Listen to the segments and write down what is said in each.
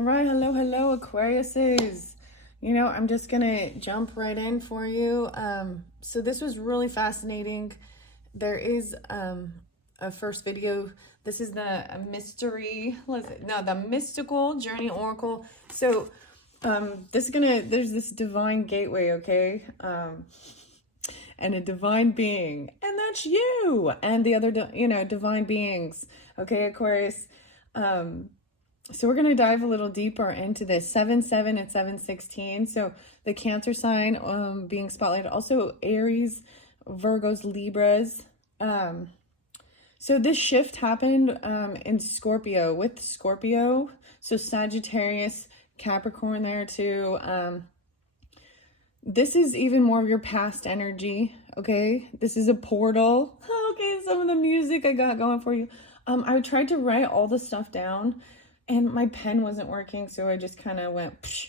All right, hello, Aquariuses. I'm just gonna jump right in for you. So this was really fascinating. There is a first video. This is the mystery. The mystical journey oracle. So there's this divine gateway, okay? And a divine being, and that's you, and the other, divine beings, okay, Aquarius. So we're going to dive a little deeper into this 7-7 and 7-16. So the Cancer sign being spotlighted, also Aries, Virgos, Libras. So this shift happened in Scorpio, with Scorpio. So Sagittarius, Capricorn there too. This is even more of your past energy, okay? This is a portal. Okay, some of the music I got going for you. I tried to write all the stuff down, and my pen wasn't working, so I just kind of went, psh.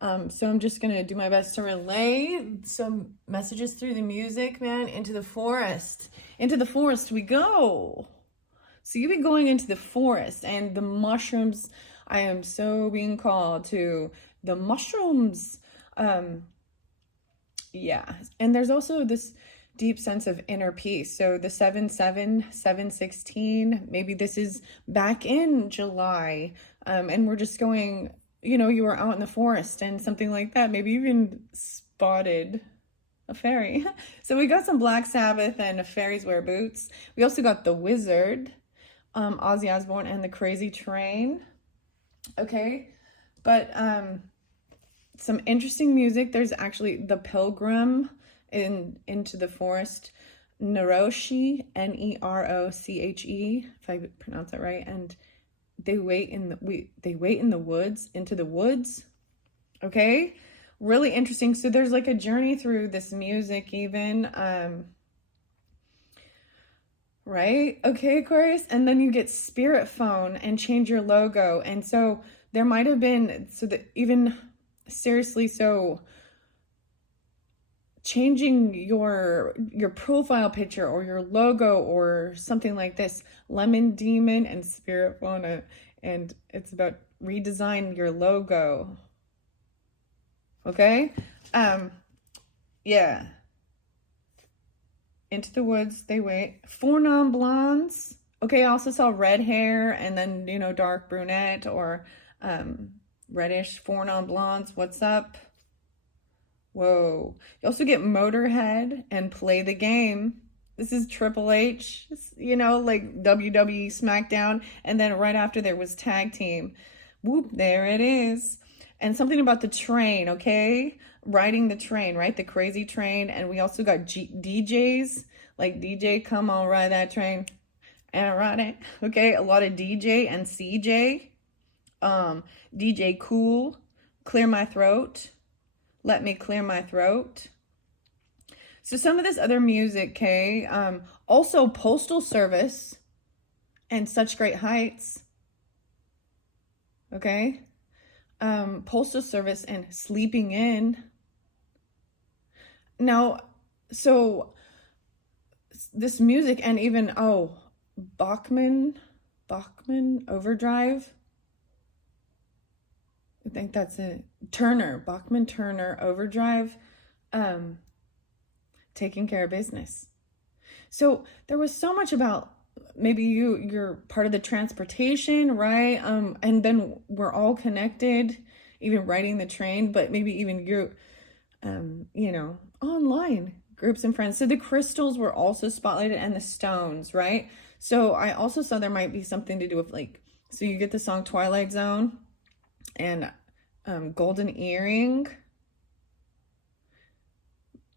So I'm just going to do my best to relay some messages through the music, man, into the forest. Into the forest we go. So you've been going into the forest, and the mushrooms, I am so being called to the mushrooms. Yeah, and there's also this deep sense of inner peace. So the 7-7, 7-16, maybe this is back in July, and we're just going, you were out in the forest and something like that. Maybe even spotted a fairy. So we got some Black Sabbath and Fairies Wear Boots. We also got The Wizard, Ozzy Osbourne, and The Crazy Train. Okay, but some interesting music. There's actually The Pilgrim into the Forest, Neroche, Neroche, if I pronounce that right, and they wait in the woods, into the woods. Okay, really interesting. So there's like a journey through this music even, right? Okay, Aquarius, and then you get Spirit Phone and change your logo. And so there might have been, so that even seriously, so changing your profile picture or your logo or something like this, Lemon Demon and Spirit Phone, and it's about redesign your logo. Okay, yeah. Into the woods they wait. Four non-blondes. Okay, I also saw red hair and then dark brunette or reddish. Four non-blondes. What's up? Whoa. You also get Motorhead and Play the Game. This is Triple H, like WWE SmackDown. And then right after there was Tag Team. Whoop, there it is. And something about the train, okay? Riding the train, right? The Crazy Train. And we also got DJs, like DJ, come on, ride that train and ride it. Okay, a lot of DJ and CJ. DJ Cool, Clear My Throat. Let Me Clear My Throat. So some of this other music, okay? Also Postal Service and Such Great Heights. Okay? Postal Service and Sleeping In. Now, so this music and even, Bachman Overdrive. I think that's it. Bachman Turner Overdrive, taking care of business. So there was so much about maybe you're part of the transportation, right? And then we're all connected, even riding the train, but maybe even you're, online groups and friends. So the crystals were also spotlighted and the stones, right? So I also saw there might be something to do with so you get the song Twilight Zone and golden earring.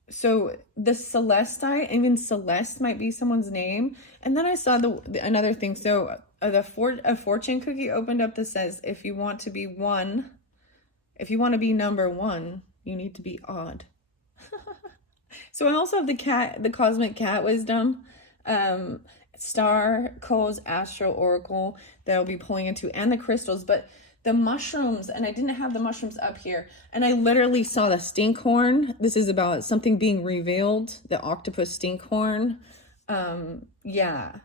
So the Celestite, even Celeste might be someone's name. And then I saw another thing. So a fortune cookie opened up that says, if you want to be number one, you need to be odd. So I also have the Cosmic Cat Wisdom, Star Cole's Astro Oracle that I'll be pulling into, and the crystals, but the mushrooms, and I didn't have the mushrooms up here, and I literally saw the stinkhorn. This is about something being revealed, the octopus stinkhorn. Yeah.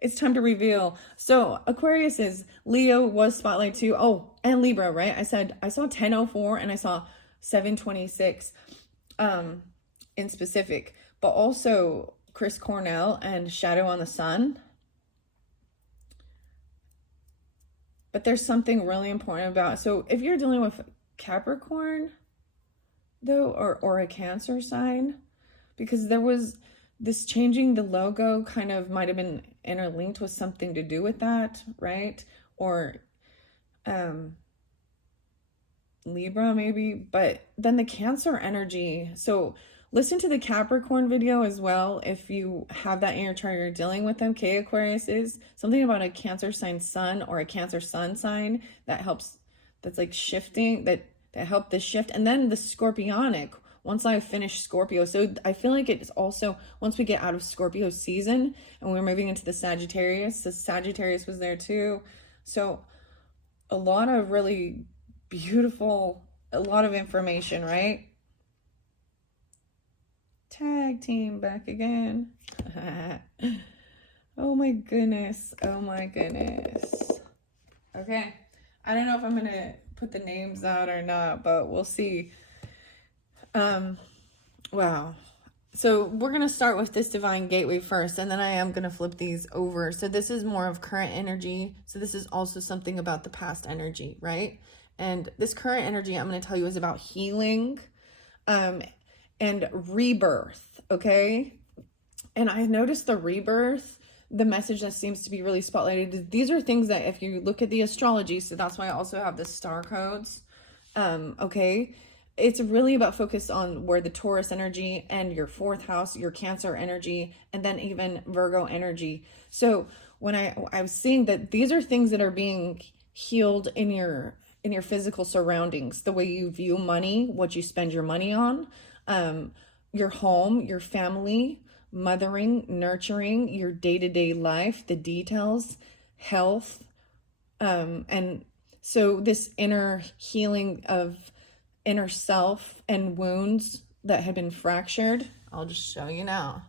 It's time to reveal. So Aquarius is Leo was spotlight too. Oh, and Libra, right? I said I saw 1004 and I saw 726 in specific, but also Chris Cornell and Shadow on the Sun. But there's something really important about, so if you're dealing with Capricorn though, or a Cancer sign, because there was this changing the logo kind of might have been interlinked with something to do with that, right? Or Libra maybe, but then the Cancer energy. So listen to the Capricorn video as well if you have that in your chart, you're dealing with them. Okay, Aquarius is something about a Cancer sign sun or a Cancer sun sign that helps, that's like shifting, that help this shift. And then the Scorpionic, once I finish Scorpio. So I feel like it's also, once we get out of Scorpio season and we're moving into the Sagittarius was there too. So a lot of really beautiful, a lot of information, right? Tag team back again. Oh my goodness. Oh my goodness. Okay. I don't know if I'm going to put the names out or not, but we'll see. Wow. So we're going to start with this divine gateway first, and then I am going to flip these over. So this is more of current energy. So this is also something about the past energy, right? And this current energy I'm going to tell you is about healing, and rebirth. Okay. And I noticed the rebirth, the message that seems to be really spotlighted. These are things that if you look at the astrology, so that's why I also have the star codes. Okay. It's really about focus on where the Taurus energy and your fourth house, your Cancer energy, and then even Virgo energy. So when I was seeing that these are things that are being healed in your physical surroundings, the way you view money, what you spend your money on, your home, your family, mothering, nurturing, your day-to-day life, the details, health. And so this inner healing of inner self and wounds that have been fractured. I'll just show you now.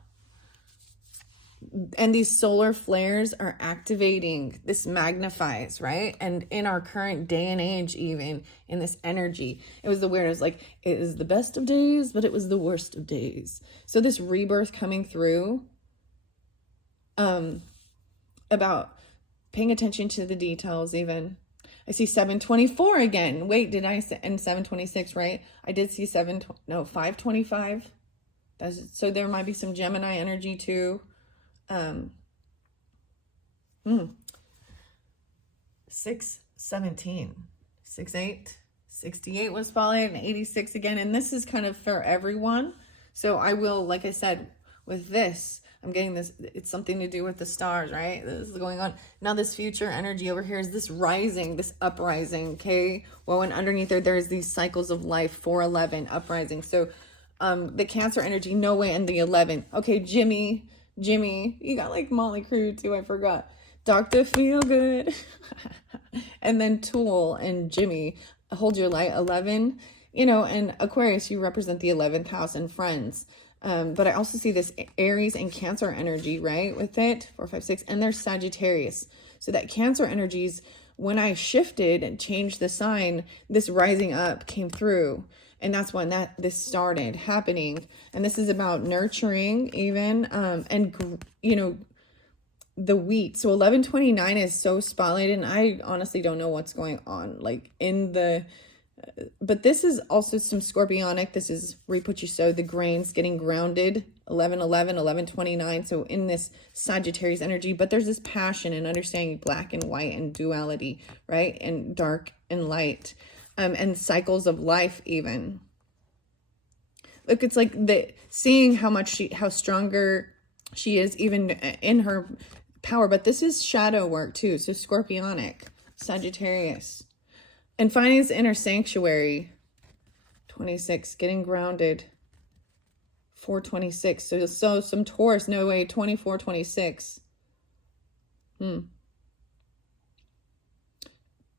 And these solar flares are activating, this magnifies, right? And in our current day and age, even in this energy, it was the weirdest, like it is the best of days, but it was the worst of days. So this rebirth coming through, about paying attention to the details even. I see 724 again. Wait, did I say, and 726, right? I did see 525. So there might be some Gemini energy too. 617, 68, 68 was spotlighted, and 86 again. And this is kind of for everyone. So I will, like I said, with this, I'm getting this, it's something to do with the stars, right? This is going on. Now this future energy over here is this rising, this uprising, okay? Well, and underneath there's these cycles of life, 411, uprising. So the Cancer energy, no way, and the 11. Okay, Jimmy, you got like Molly Crew too, I forgot. Dr. Feelgood. And then Tool and Jimmy, Hold Your Light, 11. You know, and Aquarius, you represent the 11th house and friends. But I also see this Aries and Cancer energy, right, with it, 4, 5, 6, and there's Sagittarius. So that Cancer energies, when I shifted and changed the sign, this rising up came through. And that's when this started happening. And this is about nurturing even, and, you know, the wheat. So 1129 is so spotlighted, and I honestly don't know what's going on, like in the... But this is also some Scorpionic. This is reap what you sow, the grains getting grounded, 1111, 1129. So in this Sagittarius energy, but there's this passion and understanding black and white and duality, right? And dark and light, and cycles of life even. Look, it's like seeing how stronger she is even in her power. But this is shadow work too. So Scorpionic, Sagittarius. And finding this inner sanctuary, 26, getting grounded, 426. So some Taurus, no way, 24, 26.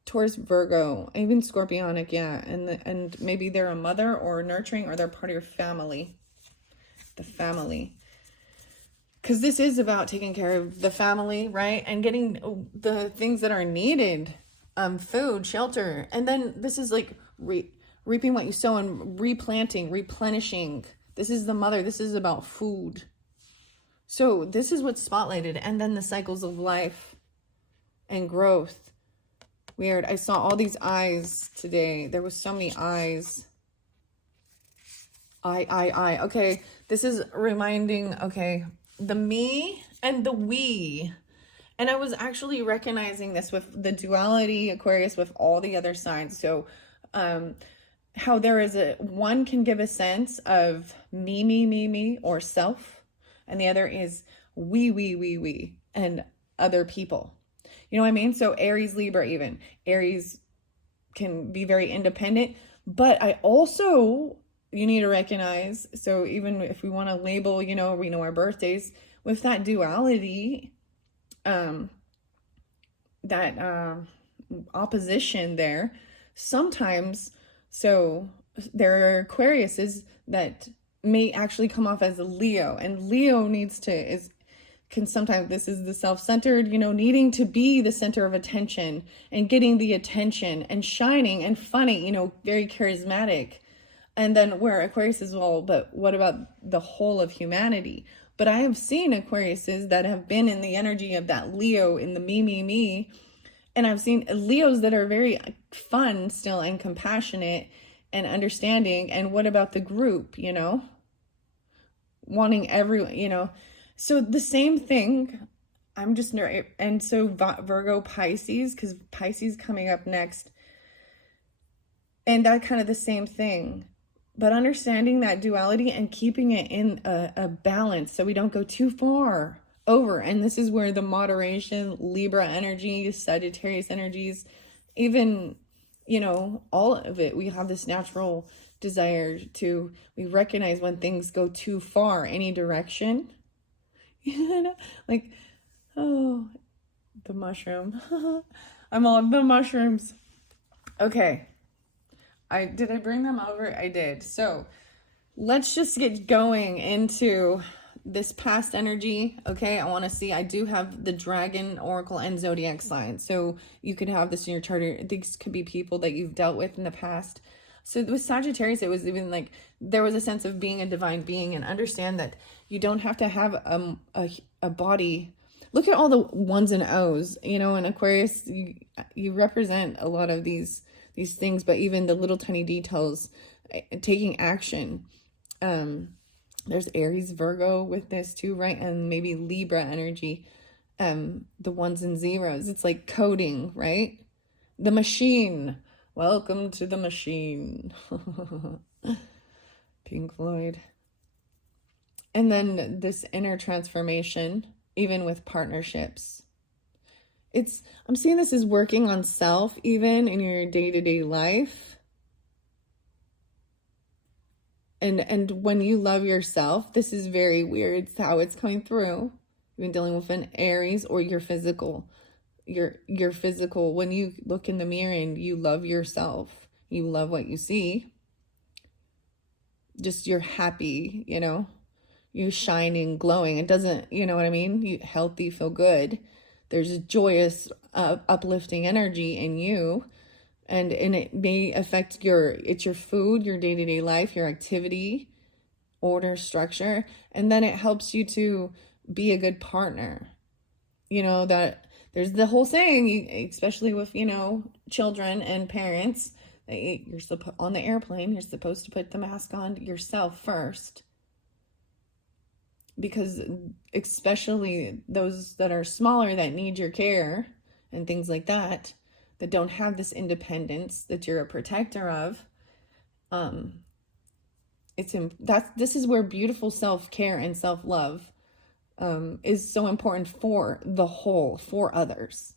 Taurus, Virgo, even Scorpionic, yeah. And maybe they're a mother or nurturing, or they're part of your family. The family. because this is about taking care of the family, right? And getting the things that are needed, food, shelter. And then this is like reaping what you sow and replanting, replenishing. This is the mother. This is about food. So this is what's spotlighted. And then the cycles of life and growth. Weird. I saw all these eyes today. There was so many eyes. I. Okay. This is reminding, okay, the me and the we. And I was actually recognizing this with the duality Aquarius with all the other signs. So, how there is one can give a sense of me, or self, and the other is we, and other people. You know what I mean? So Aries, Libra, even. Aries can be very independent, but I also, you need to recognize, so even if we want to label, we know our birthdays, with that duality, that opposition there, sometimes, so there are Aquariuses that may actually come off as a Leo, and Leo can sometimes, this is the self-centered, needing to be the center of attention and getting the attention and shining and funny, very charismatic. And then where Aquarius is, well, but what about the whole of humanity? But I have seen Aquariuses that have been in the energy of that Leo in the me. And I've seen Leos that are very fun still and compassionate and understanding. And what about the group, wanting everyone, So the same thing, and so Virgo, Pisces, because Pisces coming up next. And that kind of the same thing. But understanding that duality and keeping it in a balance so we don't go too far over. And this is where the moderation, Libra energy, Sagittarius energies, even, all of it, we have this natural desire we recognize when things go too far, any direction. Like, oh, the mushroom. I'm all the mushrooms. Okay. Did I bring them over? I did. So let's just get going into this past energy. Okay. I want to see, I do have the dragon, oracle, and zodiac sign. So you could have this in your chart. These could be people that you've dealt with in the past. So with Sagittarius, it was even like, there was a sense of being a divine being, and understand that you don't have to have a body. Look at all the ones and O's, in Aquarius, you represent a lot of these things, but even the little tiny details, taking action. There's Aries, Virgo with this too, right? And maybe Libra energy, the ones and zeros. It's like coding, right? The machine. Welcome to the machine. Pink Floyd. And then this inner transformation, even with partnerships. I'm seeing this as working on self, even in your day-to-day life. And when you love yourself, this is very weird. It's how it's coming through. You've been dealing with an Aries, or your physical. Your physical, when you look in the mirror and you love yourself, you love what you see. Just you're happy, you shining, glowing. It doesn't, you know what I mean? You healthy, feel good. There's a joyous, uplifting energy in you, and it may affect it's your food, your day-to-day life, your activity, order, structure, and then it helps you to be a good partner. That there's the whole saying, especially with, children and parents, you're on the airplane, you're supposed to put the mask on yourself first. Because especially those that are smaller that need your care and things like that don't have this independence that you're a protector of, this is where beautiful self-care and self-love is so important for the whole, for others.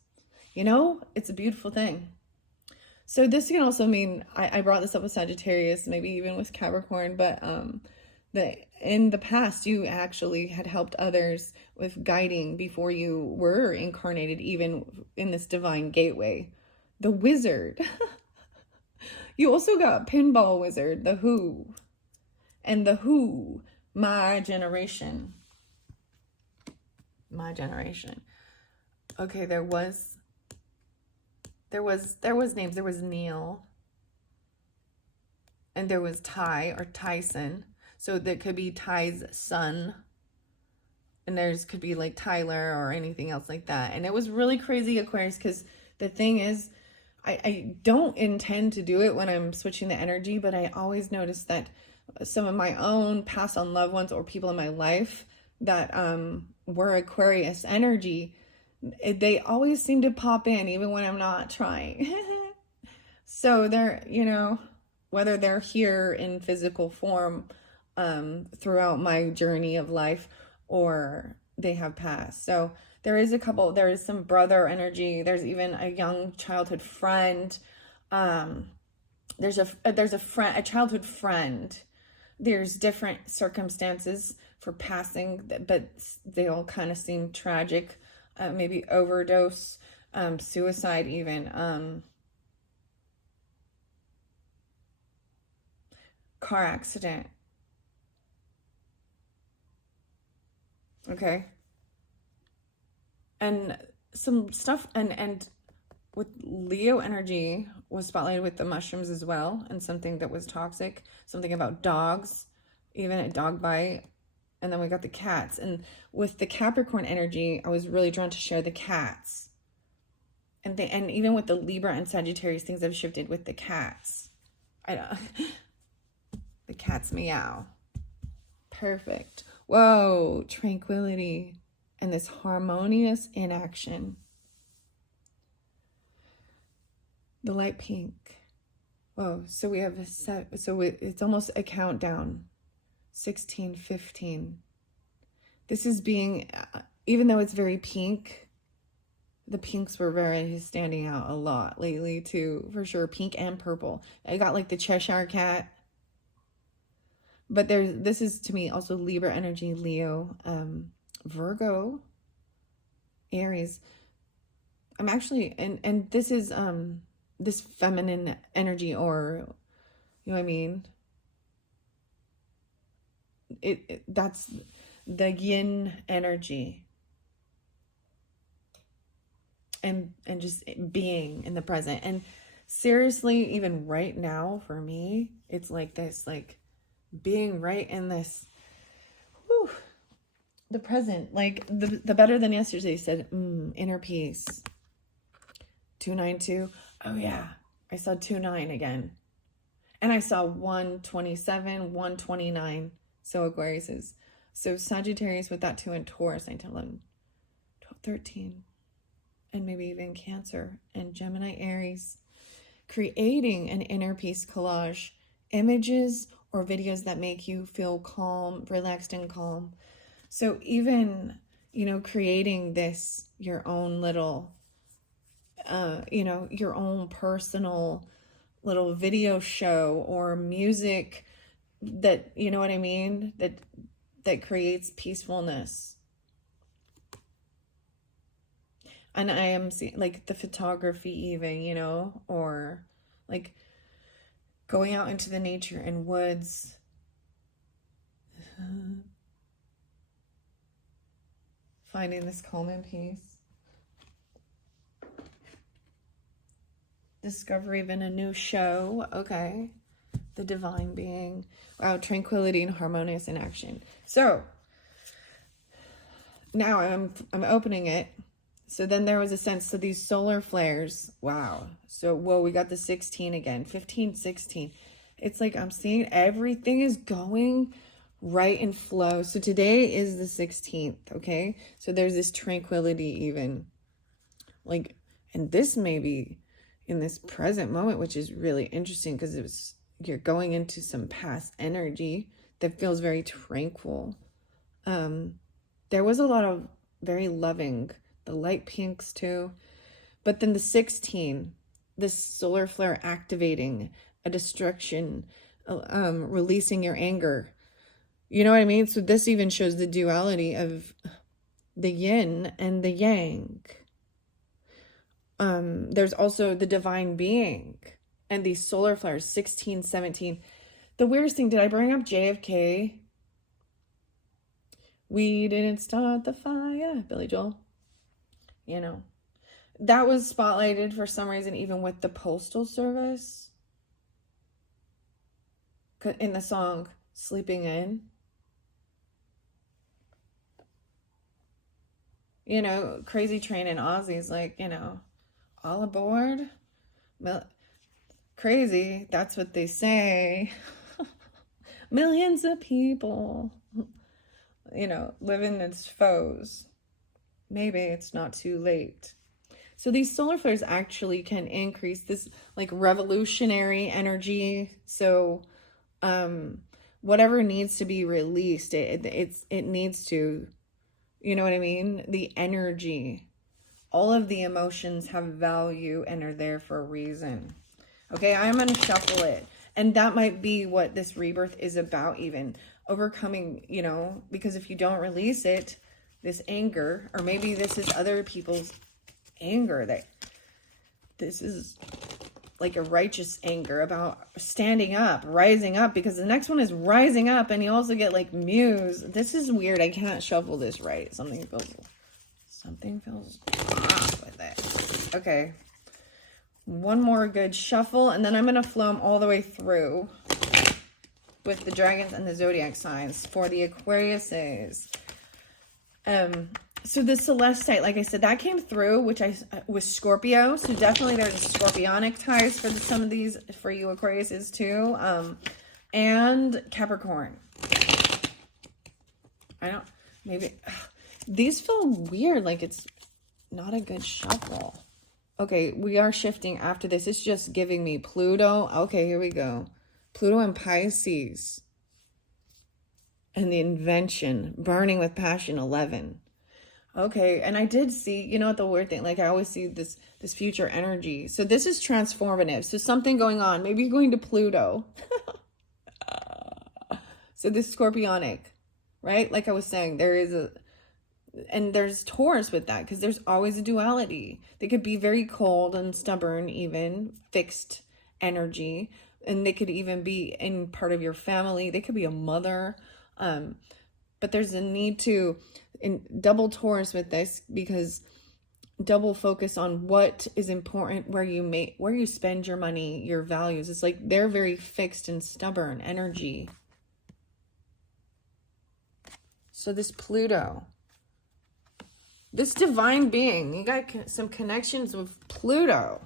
It's a beautiful thing. So this can also mean, I brought this up with Sagittarius, maybe even with Capricorn, but that in the past you actually had helped others with guiding before you were incarnated, even in this divine gateway. The wizard. You also got Pinball Wizard, the Who, and the Who, my generation. my generation. Okay, there was names. There was Neil, and there was Ty or Tyson. So that could be Ty's son, and there's could be like Tyler or anything else like that. And it was really crazy, Aquarius, because the thing is, I don't intend to do it when I'm switching the energy, but I always notice that some of my own passed on loved ones or people in my life that were Aquarius energy, they always seem to pop in even when I'm not trying. So they're, you know, whether they're here in physical form throughout my journey of life or they have passed. So there is some brother energy. There's even a young childhood friend. There's a childhood friend. There's different circumstances for passing, but they all kind of seem tragic. Maybe overdose, suicide even, car accident. Okay. And some stuff, and with Leo energy was spotlighted with the mushrooms as well, and something that was toxic, something about dogs, even a dog bite. And then we got the cats. And with the Capricorn energy, I was really drawn to share the cats. And even with the Libra and Sagittarius, things have shifted with the cats. I know. The cats meow. Perfect. Whoa, tranquility and this harmonious inaction. The light pink. Whoa, so we have it's almost a countdown. 16, 15. This is being, even though it's very pink, the pinks were very standing out a lot lately too, for sure. Pink and purple. I got like the Cheshire cat. But this is to me also Libra energy, Leo, Virgo, Aries. I'm actually, and this is this feminine energy, or you know what I mean? That's the yin energy. And just being in the present. And seriously, even right now for me, it's like this, like being right in this, whew, the present, like the better than yesterday said, inner peace. 292. Oh yeah, I saw 29 again. And I saw 127, 129. So Aquarius is, so Sagittarius with that 2 and Taurus, 9, 10, 11, 12, 13. And maybe even Cancer and Gemini, Aries. Creating an inner peace collage. Images or videos that make you feel calm, relaxed and calm. So even, you know, creating this, your own little, you know, your own personal little video show or music that, you know what I mean? That creates peacefulness. And I am seeing like the photography even, you know, or like going out into the nature and woods. Finding this calm and peace. Discovery of a new show. Okay. The divine being. Wow, tranquility and harmonious in action. So now I'm opening it. So then there was a sense, so these solar flares, wow. So, whoa, we got the 16 again, 15, 16. It's like I'm seeing everything is going right in flow. So today is the 16th, okay? So there's this tranquility even. Like, and this may be in this present moment, which is really interesting because you're going into some past energy that feels very tranquil. There was a lot of very loving, the light pinks too. But then the 16, this solar flare activating a destruction, releasing your anger. You know what I mean? So this even shows the duality of the yin and the yang. There's also the divine being and these solar flares, 16, 17. The weirdest thing, did I bring up JFK? We didn't start the fire, Billy Joel. You know, that was spotlighted for some reason, even with the Postal Service in the song Sleeping In. You know, Crazy Train and Ozzy's like, you know, all aboard. Crazy, that's what they say. Millions of people, you know, living as foes. Maybe it's not too late. So these solar flares actually can increase this like revolutionary energy. So whatever needs to be released, it needs to, you know what I mean? The energy, all of the emotions have value and are there for a reason. Okay, I'm going to shuffle it. And that might be what this rebirth is about, even overcoming, you know, because if you don't release it, this anger, or maybe this is other people's anger, that this is like a righteous anger about standing up, rising up, because the next one is rising up, and you also get like muse. This is weird. I can't shuffle this right. Something feels off with it. Okay. One more good shuffle, and then I'm going to flow them all the way through with the dragons and the zodiac signs for the Aquariuses. So the Celestite, like I said, that came through, which was Scorpio. So definitely there's scorpionic ties for some of these for you Aquariuses too. And Capricorn. These feel weird, like it's not a good shuffle. Okay, we are shifting after this. It's just giving me Pluto. Okay, here we go. Pluto and Pisces. And the invention, burning with passion, 11. Okay, and I did see, you know what the weird thing, like I always see this future energy. So this is transformative. So something going on. Maybe you're going to Pluto. So this scorpionic, right? Like I was saying, there's Taurus with that, because there's always a duality. They could be very cold and stubborn, even fixed energy. And they could even be in part of your family. They could be a mother. But there's a need to double Taurus with this, because double focus on what is important, where you spend your money, your values. It's like they're very fixed and stubborn energy. So this Pluto, this divine being, you got some connections with Pluto.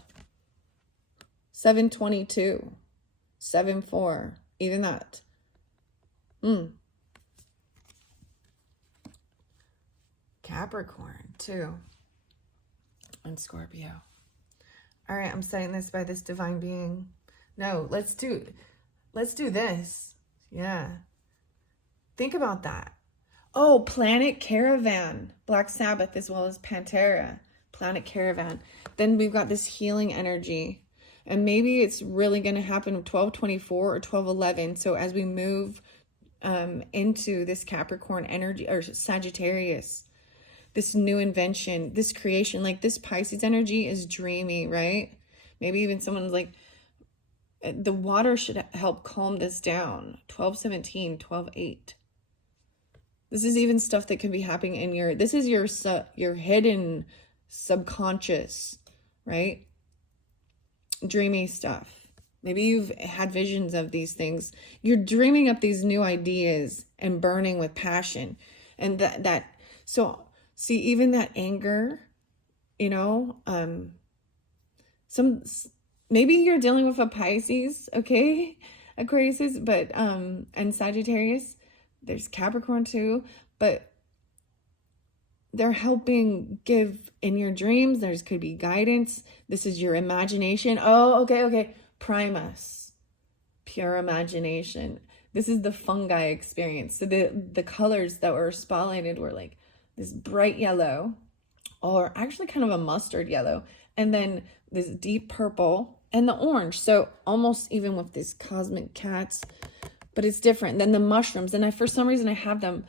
722, 7-4, even that. Capricorn too, and Scorpio. All right, I'm setting this by this divine being. No, let's do this. Yeah. Think about that. Oh, Planet Caravan, Black Sabbath, as well as Pantera, Planet Caravan. Then we've got this healing energy. And maybe it's really going to happen 1224 or 1211. So as we move into this Capricorn energy, or Sagittarius, this new invention, this creation, like this Pisces energy is dreamy, right? Maybe even someone's like, the water should help calm this down. 1217, 12:8. This is even stuff that can be happening in this is your hidden subconscious, right? Dreamy stuff. Maybe you've had visions of these things. You're dreaming up these new ideas and burning with passion. And so see, even that anger, you know, maybe you're dealing with a Pisces, okay? Aquarius, but, and Sagittarius. There's Capricorn too, but they're helping give in your dreams. Could be guidance. This is your imagination. Oh, okay. Primus, pure imagination. This is the fungi experience. So the colors that were spotlighted were like this bright yellow, or actually kind of a mustard yellow, and then this deep purple and the orange. So almost even with these cosmic cats, but it's different than the mushrooms. And for some reason I have them.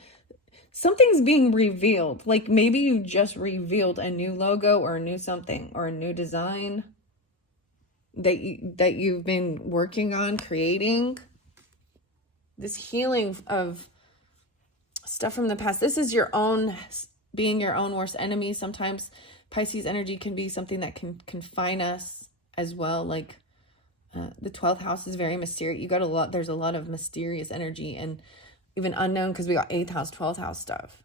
Something's being revealed. Like maybe you just revealed a new logo or a new something or a new design that you've been working on creating. This healing of stuff from the past. This is your own, being your own worst enemy. Sometimes Pisces energy can be something that can confine us as well. Like the 12th house is very mysterious. You got a lot, there's a lot of mysterious energy and even unknown, because we got 8th house, 12th house stuff.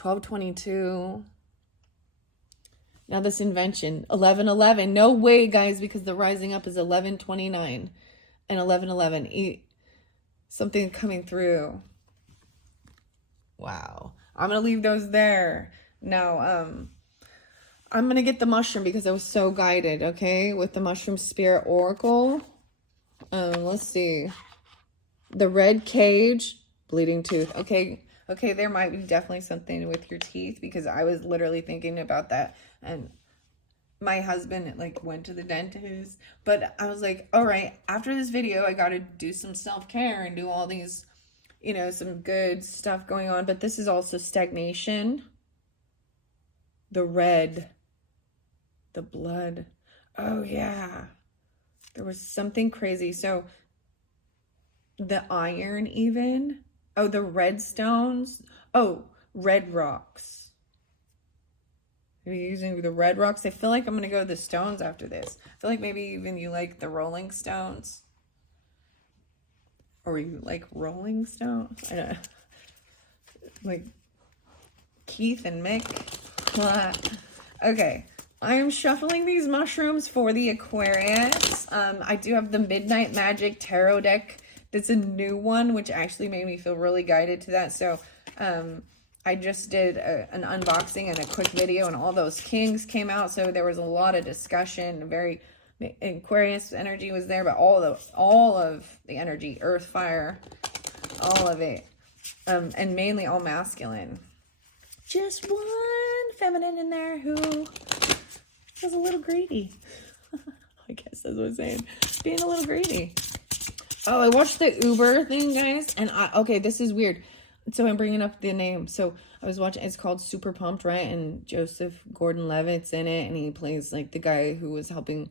1222. Now this invention, 1111. No way, guys, because the rising up is 1129 and 1111. Something coming through. Wow. I'm going to leave those there. Now, I'm going to get the mushroom because I was so guided, okay, with the mushroom spirit oracle. Let's see. The red cage, bleeding tooth. Okay, there might be definitely something with your teeth, because I was literally thinking about that. And my husband like went to the dentist, but I was like, all right, after this video, I got to do some self-care and do all these, you know, some good stuff going on. But this is also stagnation. The red, the blood. Oh yeah, there was something crazy. So the iron even. Oh, the red stones. Oh, red rocks. Are you using the red rocks? I feel like I'm going to go the stones after this. I feel like maybe even you like the Rolling Stones. Or you like Rolling Stones? I don't know. Like Keith and Mick. Okay. I am shuffling these mushrooms for the Aquarius. I do have the Midnight Magic Tarot deck. That's a new one, which actually made me feel really guided to that. So, I just did an unboxing and a quick video, and all those kings came out. So there was a lot of discussion. Very Aquarius energy was there, but all of the energy, earth, fire, all of it, and mainly all masculine. Just one feminine in there who was a little greedy. I guess that's what I'm saying. Being a little greedy. Oh, I watched the Uber thing, guys, and okay, this is weird. So I'm bringing up the name. So I was watching, it's called Super Pumped, right? And Joseph Gordon-Levitt's in it, and he plays like the guy who was helping,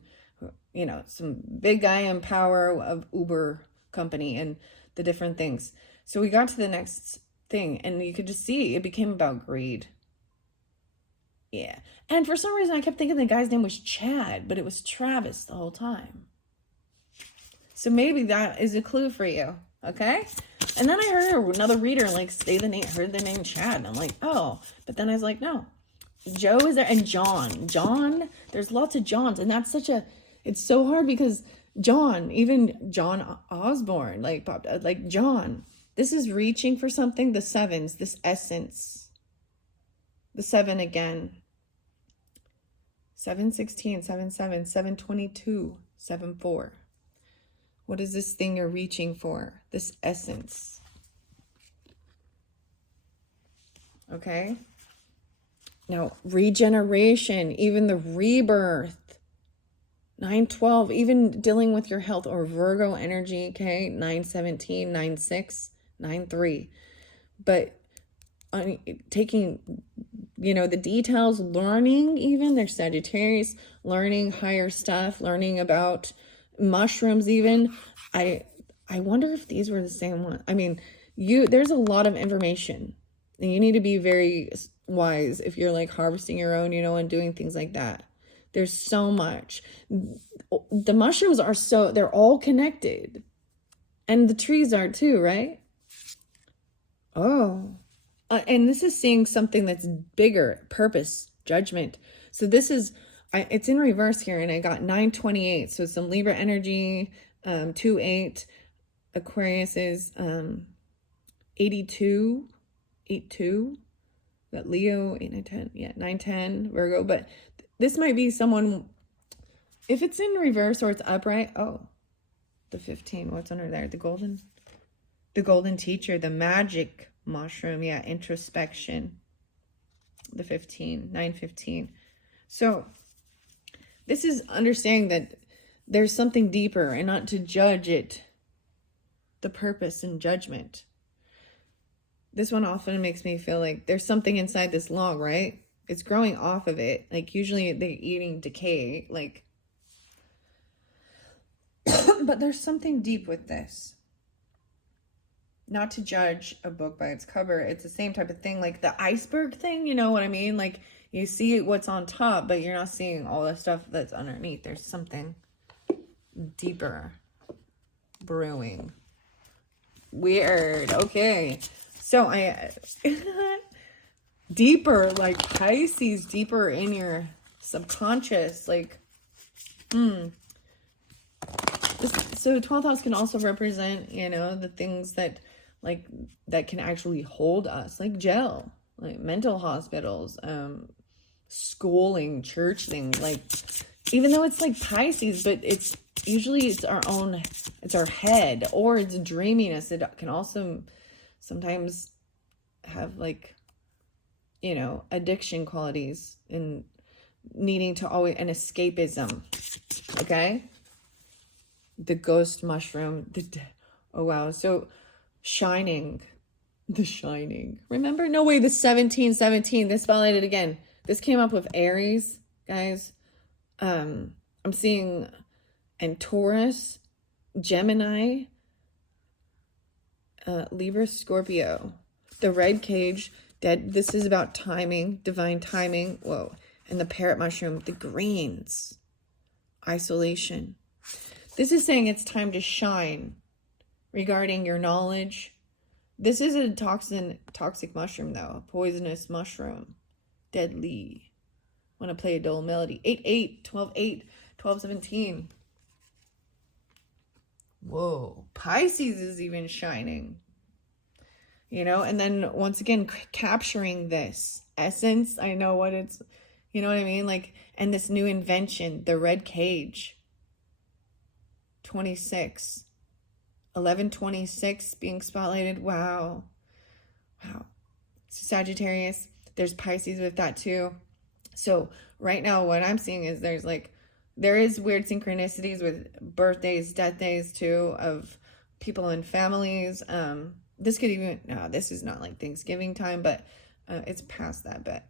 you know, some big guy in power of Uber company and the different things. So we got to the next thing, and you could just see it became about greed. Yeah. And for some reason, I kept thinking the guy's name was Chad, but it was Travis the whole time. So maybe that is a clue for you. Okay. And then I heard another reader like say the name, heard the name Chad. And I'm like, oh, but then I was like, no, Joe is there. And John, there's lots of Johns. And that's it's so hard because John, even John Osborne, like John, this is reaching for something. The sevens, this essence, the 7 again, 716, 77, 722, 74. What is this thing you're reaching for? This essence. Okay. Now, regeneration, even the rebirth. 912, even dealing with your health or Virgo energy, okay? 917, 96, 93. But taking, you know, the details, learning even, there's Sagittarius, learning higher stuff, learning about mushrooms even. I wonder if these were the same one. I mean, there's a lot of information and you need to be very wise if you're like harvesting your own, you know, and doing things like that. There's so much. The mushrooms are they're all connected, and the trees are too, right? Oh, and this is seeing something that's bigger, purpose, judgment. So this is, it's in reverse here, and I got 928. So some Libra energy, 28. Aquarius is 82. Got Leo, 8, 9, 10. Yeah, 9, 10, Virgo. But this might be someone, if it's in reverse or it's upright. Oh, the 15. What's under there? The golden teacher, the magic mushroom. Yeah, introspection. The 15, 915. So this is understanding that there's something deeper and not to judge it. The purpose and judgment. This one often makes me feel like there's something inside this log, right? It's growing off of it. Like usually they're eating decay, like, but there's something deep with this. not to judge a book by its cover. It's the same type of thing, like the iceberg thing, you know what I mean? Like you see what's on top, but you're not seeing all the stuff that's underneath. There's something deeper brewing. Weird. Okay. So I deeper, like Pisces, deeper in your subconscious, like so 12th house can also represent, you know, the things that like that can actually hold us, like jail, like mental hospitals, schooling, church things, like even though it's like Pisces, but it's usually it's our head, or it's dreaminess. It can also sometimes have like, you know, addiction qualities and needing to always, an escapism. Okay. The ghost mushroom. Oh, wow. So Shining. The Shining. Remember? No way. The 1717. This spotlighted again. This came up with Aries, guys. I'm seeing, and Taurus, Gemini, Libra, Scorpio. The red cage. Dead. This is about timing, divine timing. Whoa. And the parrot mushroom, the greens, isolation. This is saying it's time to shine regarding your knowledge. This is a toxic mushroom though, a poisonous mushroom, deadly. Want to play a dull melody. 8-8, 12-8, 12-17. Whoa, Pisces is even shining. You know, and then once again, capturing this essence. I know what it's, you know what I mean? Like, and this new invention, the red cage. 26. 11-26 being spotlighted. Wow. Wow. Sagittarius. There's Pisces with that too. So right now what I'm seeing is there is weird synchronicities with birthdays, death days too, of people and families. This could even, no, this is not like Thanksgiving time, but it's past that bit.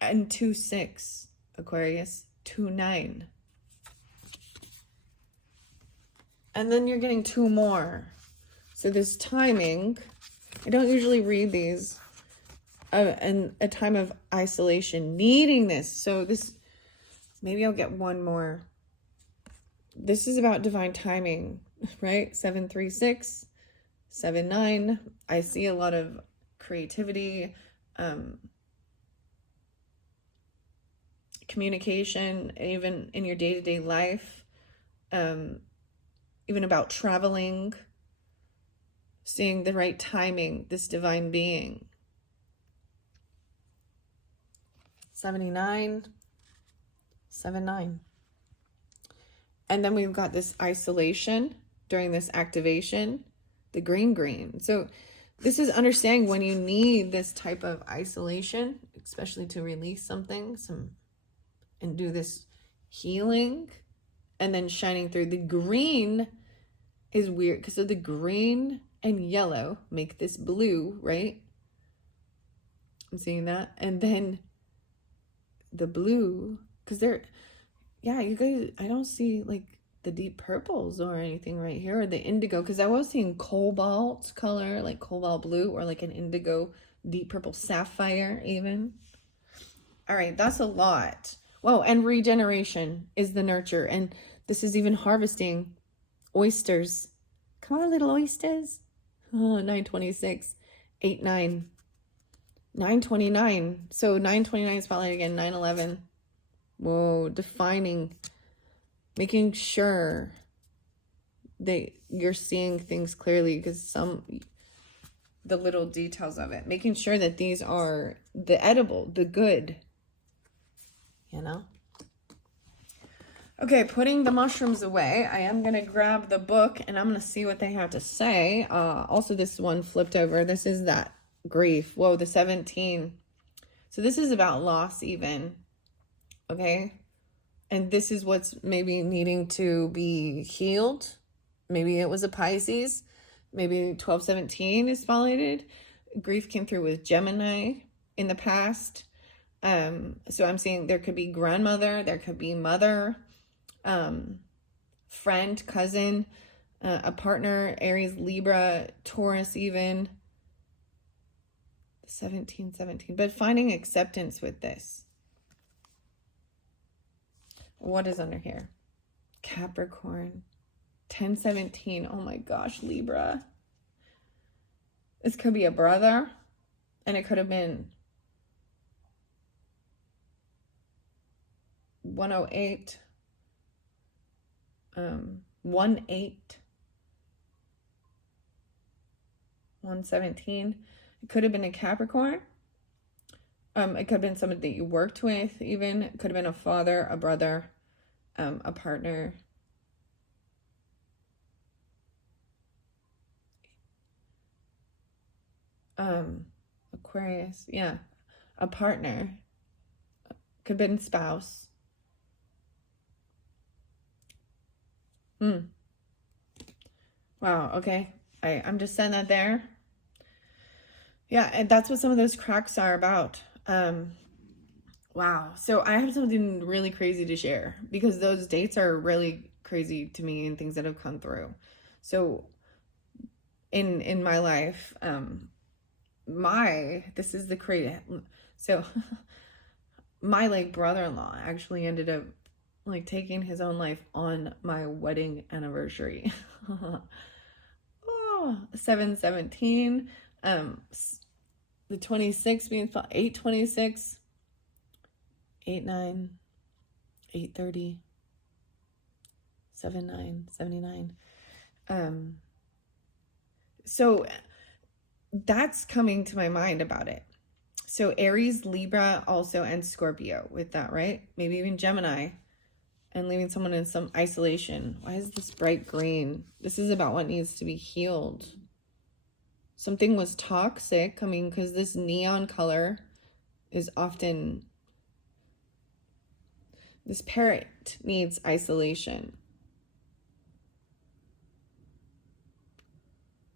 And 2-6, Aquarius, 2-9. And then you're getting 2 more. So this timing, I don't usually read these, and a time of isolation, needing this. So this, maybe I'll get one more. This is about divine timing, right? 7-3-6, 7-9. I see a lot of creativity, communication, even in your day-to-day life, even about traveling, seeing the right timing, this divine being. 79, 7-9. And then we've got this isolation during this activation, the green. So this is understanding when you need this type of isolation, especially to release something, and do this healing, and then shining through. The green is weird because of the green and yellow make this blue, right? I'm seeing that. And then the blue, because yeah, you guys, I don't see like the deep purples or anything right here, or the indigo, because I was seeing cobalt color, like cobalt blue, or like an indigo deep purple sapphire even. All right, that's a lot. Whoa, and regeneration is the nurture. And this is even harvesting oysters. Come on, little oysters. Oh, 9-26, 8-9, 9-29. So 9-29 spotlight again, 9-11. Whoa, defining, making sure that you're seeing things clearly, because the little details of it, making sure that these are the edible, the good, you know? Okay, putting the mushrooms away, I am going to grab the book and I'm going to see what they have to say. Also, this one flipped over. This is that grief. Whoa, the 17. So this is about loss even. Okay? And this is what's maybe needing to be healed. Maybe it was a Pisces. Maybe 12-17 is spotlighted. Grief came through with Gemini in the past. So I'm seeing there could be grandmother, there could be mother, friend, cousin, a partner, Aries, Libra, Taurus even. 17. But finding acceptance with this. What is under here? Capricorn. 10-17. Oh my gosh, Libra. This could be a brother. And it could have been 108. 1-8. 117. It could have been a Capricorn. It could have been somebody that you worked with even. It could have been a father, a brother, a partner. Aquarius, yeah. A partner. Could have been spouse. Wow, okay. I'm just saying that there. Yeah, and that's what some of those cracks are about. Wow. So I have something really crazy to share because those dates are really crazy to me and things that have come through. So in my life, this is the crazy. So my like brother-in-law actually ended up like taking his own life on my wedding anniversary. Oh, 7-17. The 26 being 8-26, 8-9, 8-30, 7-9, 79. So that's coming to my mind about it. So Aries, Libra also, and Scorpio with that, right? Maybe even Gemini, and leaving someone in some isolation. Why is this bright green? This is about what needs to be healed. Something was toxic. I mean, because this neon color is often... This parrot needs isolation.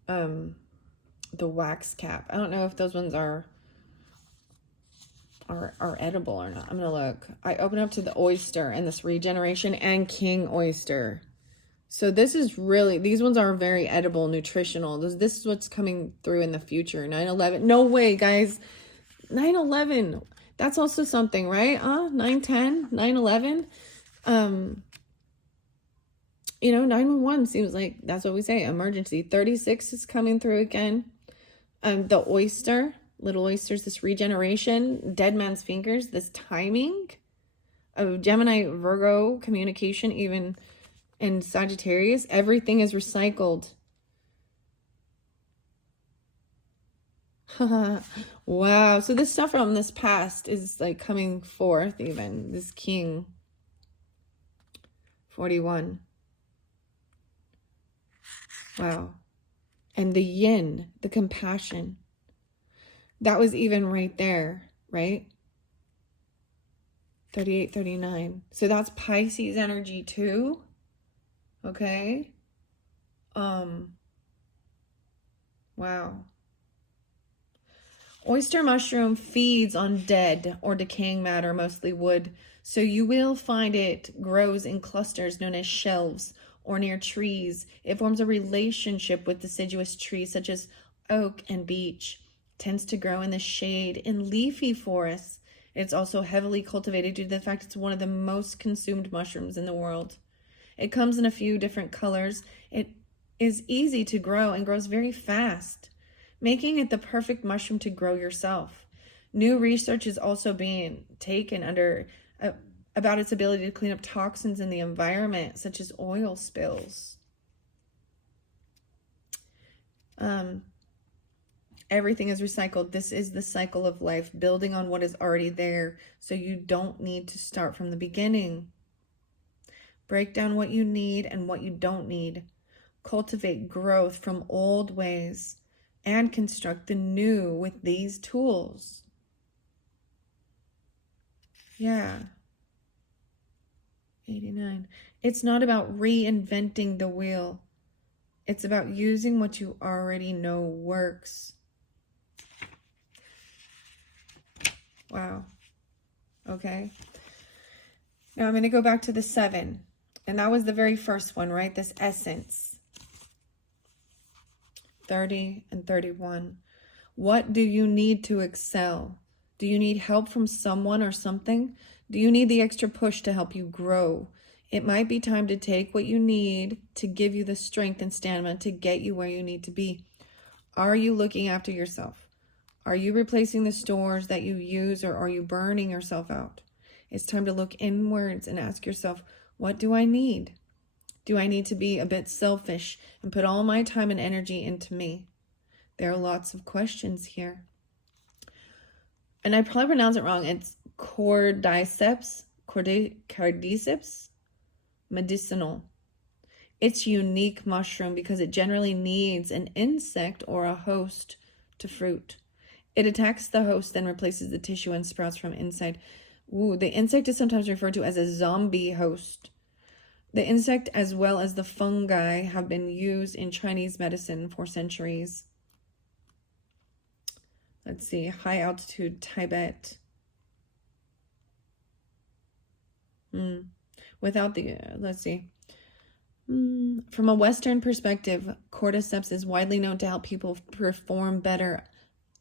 The wax cap. I don't know if those ones are edible or not. I'm going to look. I open up to the oyster and this regeneration and king oyster. So this is really, these ones are very edible, nutritional. This is what's coming through in the future. 9/11. No way, guys. 9/11. That's also something, right? 9/10, 9/11. 911 seems like that's what we say. Emergency. 36 is coming through again. The oyster, little oysters, this regeneration, dead man's fingers, this timing of Gemini, Virgo, communication, even in Sagittarius, everything is recycled. Wow. So this stuff from this past is like coming forth even. This king. 41. Wow. And the yin, the compassion. That was even right there, right? 38, 39. So that's Pisces energy too. Okay. Wow. Oyster mushroom feeds on dead or decaying matter, mostly wood. So you will find it grows in clusters known as shelves or near trees. It forms a relationship with deciduous trees such as oak and beech. Tends to grow in the shade in leafy forests. It's also heavily cultivated due to the fact it's one of the most consumed mushrooms in the world. It comes in a few different colors. It is easy to grow and grows very fast, making it the perfect mushroom to grow yourself. New research is also being taken about its ability to clean up toxins in the environment, such as oil spills. Everything is recycled. This is the cycle of life, building on what is already there, so you don't need to start from the beginning. Break down what you need and what you don't need. Cultivate growth from old ways and construct the new with these tools. Yeah. 89. It's not about reinventing the wheel. It's about using what you already know works. Wow. Okay. Now I'm going to go back to the 7. And that was the very first one, right? This essence. 30, and 31. What do you need to excel? Do you need help from someone or something? Do you need the extra push to help you grow? It might be time to take what you need to give you the strength and stamina to get you where you need to be. Are you looking after yourself? Are you replacing the stores that you use, or are you burning yourself out? It's time to look inwards and ask yourself, what do I need? Do I need to be a bit selfish and put all my time and energy into me? There are lots of questions here. And I probably pronounce it wrong. It's cordyceps medicinal. It's unique mushroom because it generally needs an insect or a host to fruit. It attacks the host, then replaces the tissue and sprouts from inside. Ooh, the insect is sometimes referred to as a zombie host. The insect, as well as the fungi, have been used in Chinese medicine for centuries. Let's see, high altitude Tibet. Without the, let's see. From a Western perspective, cordyceps is widely known to help people perform better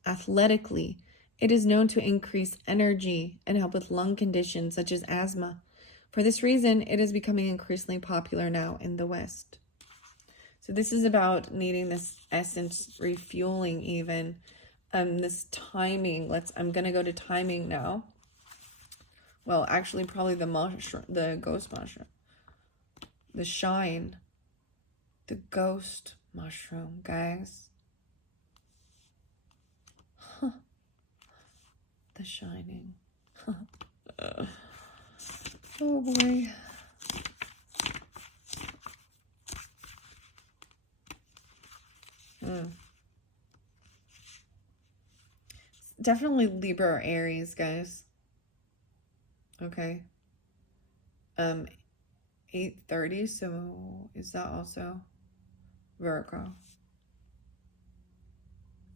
athletically. It is known to increase energy and help with lung conditions such as asthma. For this reason, it is becoming increasingly popular now in the West. So this is about needing this essence refueling even. This timing. I'm going to go to timing now. Well, actually probably the mushroom, the ghost mushroom. The shine. The ghost mushroom, guys. Huh. The shining. Oh boy. Definitely Libra or Aries, guys. Okay. 8:30, so is that also Virgo?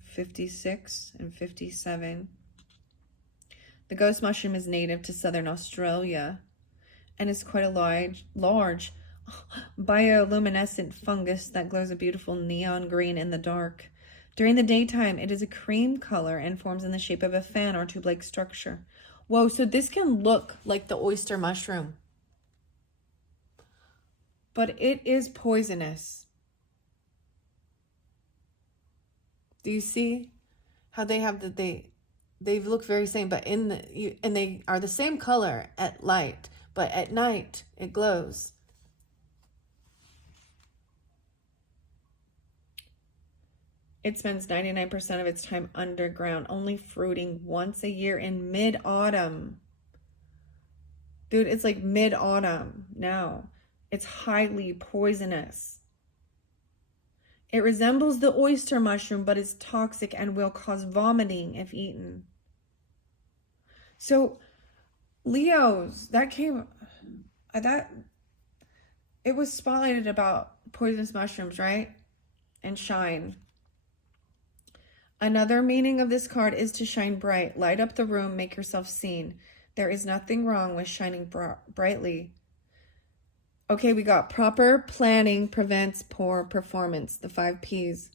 56 and 57. The ghost mushroom is native to southern Australia and is quite a large bioluminescent fungus that glows a beautiful neon green in the dark. During the daytime, it is a cream color and forms in the shape of a fan or tube-like structure. Whoa, so this can look like the oyster mushroom, but it is poisonous. Do you see how they have they look very same, but and they are the same color at light, but at night it glows. It spends 99% of its time underground, only fruiting once a year in mid-autumn. Dude, it's like mid-autumn now. It's highly poisonous. It resembles the oyster mushroom, but is toxic and will cause vomiting if eaten. So, Leos, it was spotlighted about poisonous mushrooms, right? And shine. Another meaning of this card is to shine bright, light up the room, make yourself seen. There is nothing wrong with shining brightly. Okay, we got proper planning prevents poor performance, the 5 Ps.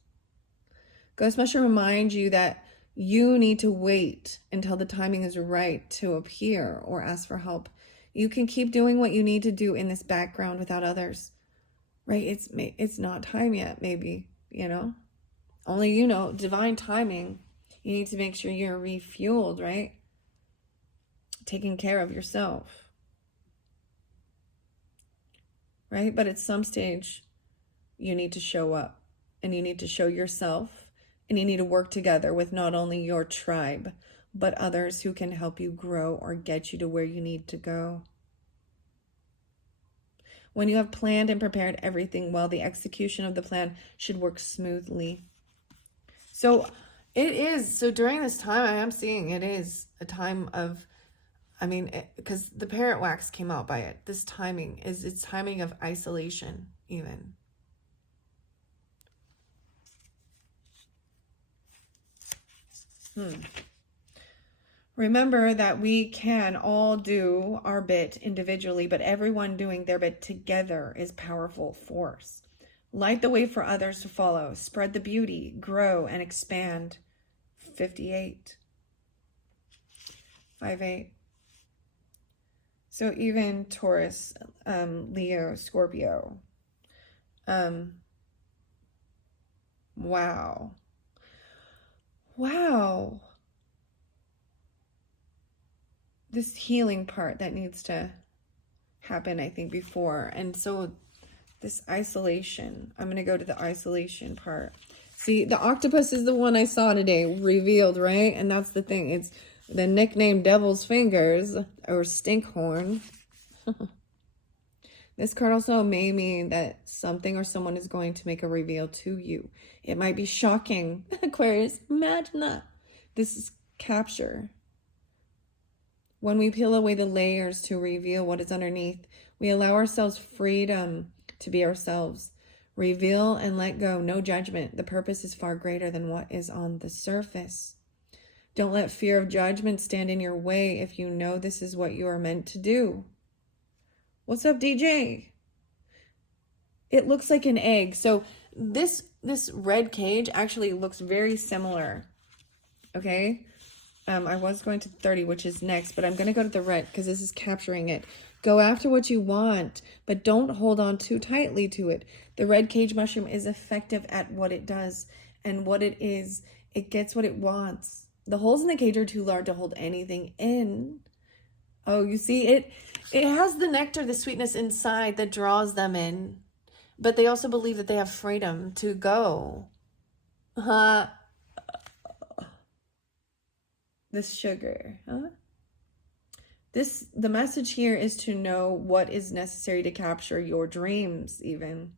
Ghost mushroom reminds you that you need to wait until the timing is right to appear or ask for help. You can keep doing what you need to do in this background without others, right? It's not time yet, maybe, Only divine timing. You need to make sure you're refueled, right? Taking care of yourself. Right? But at some stage, you need to show up and you need to show yourself and you need to work together with not only your tribe, but others who can help you grow or get you to where you need to go. When you have planned and prepared everything well, the execution of the plan should work smoothly. So during this time, I am seeing it is a time of, because the parrot wax came out by it. This timing it's timing of isolation even. Remember that we can all do our bit individually, but everyone doing their bit together is powerful force. Light the way for others to follow. Spread the beauty, grow and expand. 58. 5-8. So even Taurus, Leo, Scorpio. Wow. Wow. This healing part that needs to happen, I think, before. And so this isolation, I'm going to go to the isolation part. See, the octopus is the one I saw today, revealed, right? And that's the thing. It's the nickname Devil's Fingers or Stinkhorn. This card also may mean that something or someone is going to make a reveal to you. It might be shocking. Aquarius, imagine that. This is capture. When we peel away the layers to reveal what is underneath, we allow ourselves freedom to be ourselves. Reveal and let go, no judgment. The purpose is far greater than what is on the surface. Don't let fear of judgment stand in your way if you know this is what you are meant to do. What's up, DJ? It looks like an egg. So this red cage actually looks very similar. Okay? I was going to 30, which is next, but I'm going to go to the red because this is capturing it. Go after what you want, but don't hold on too tightly to it. The red cage mushroom is effective at what it does, and what it is, it gets what it wants. The holes in the cage are too large to hold anything in. Oh, you see, it has the nectar, the sweetness inside that draws them in, but they also believe that they have freedom to go. This sugar, huh? The message here is to know what is necessary to capture your dreams, even.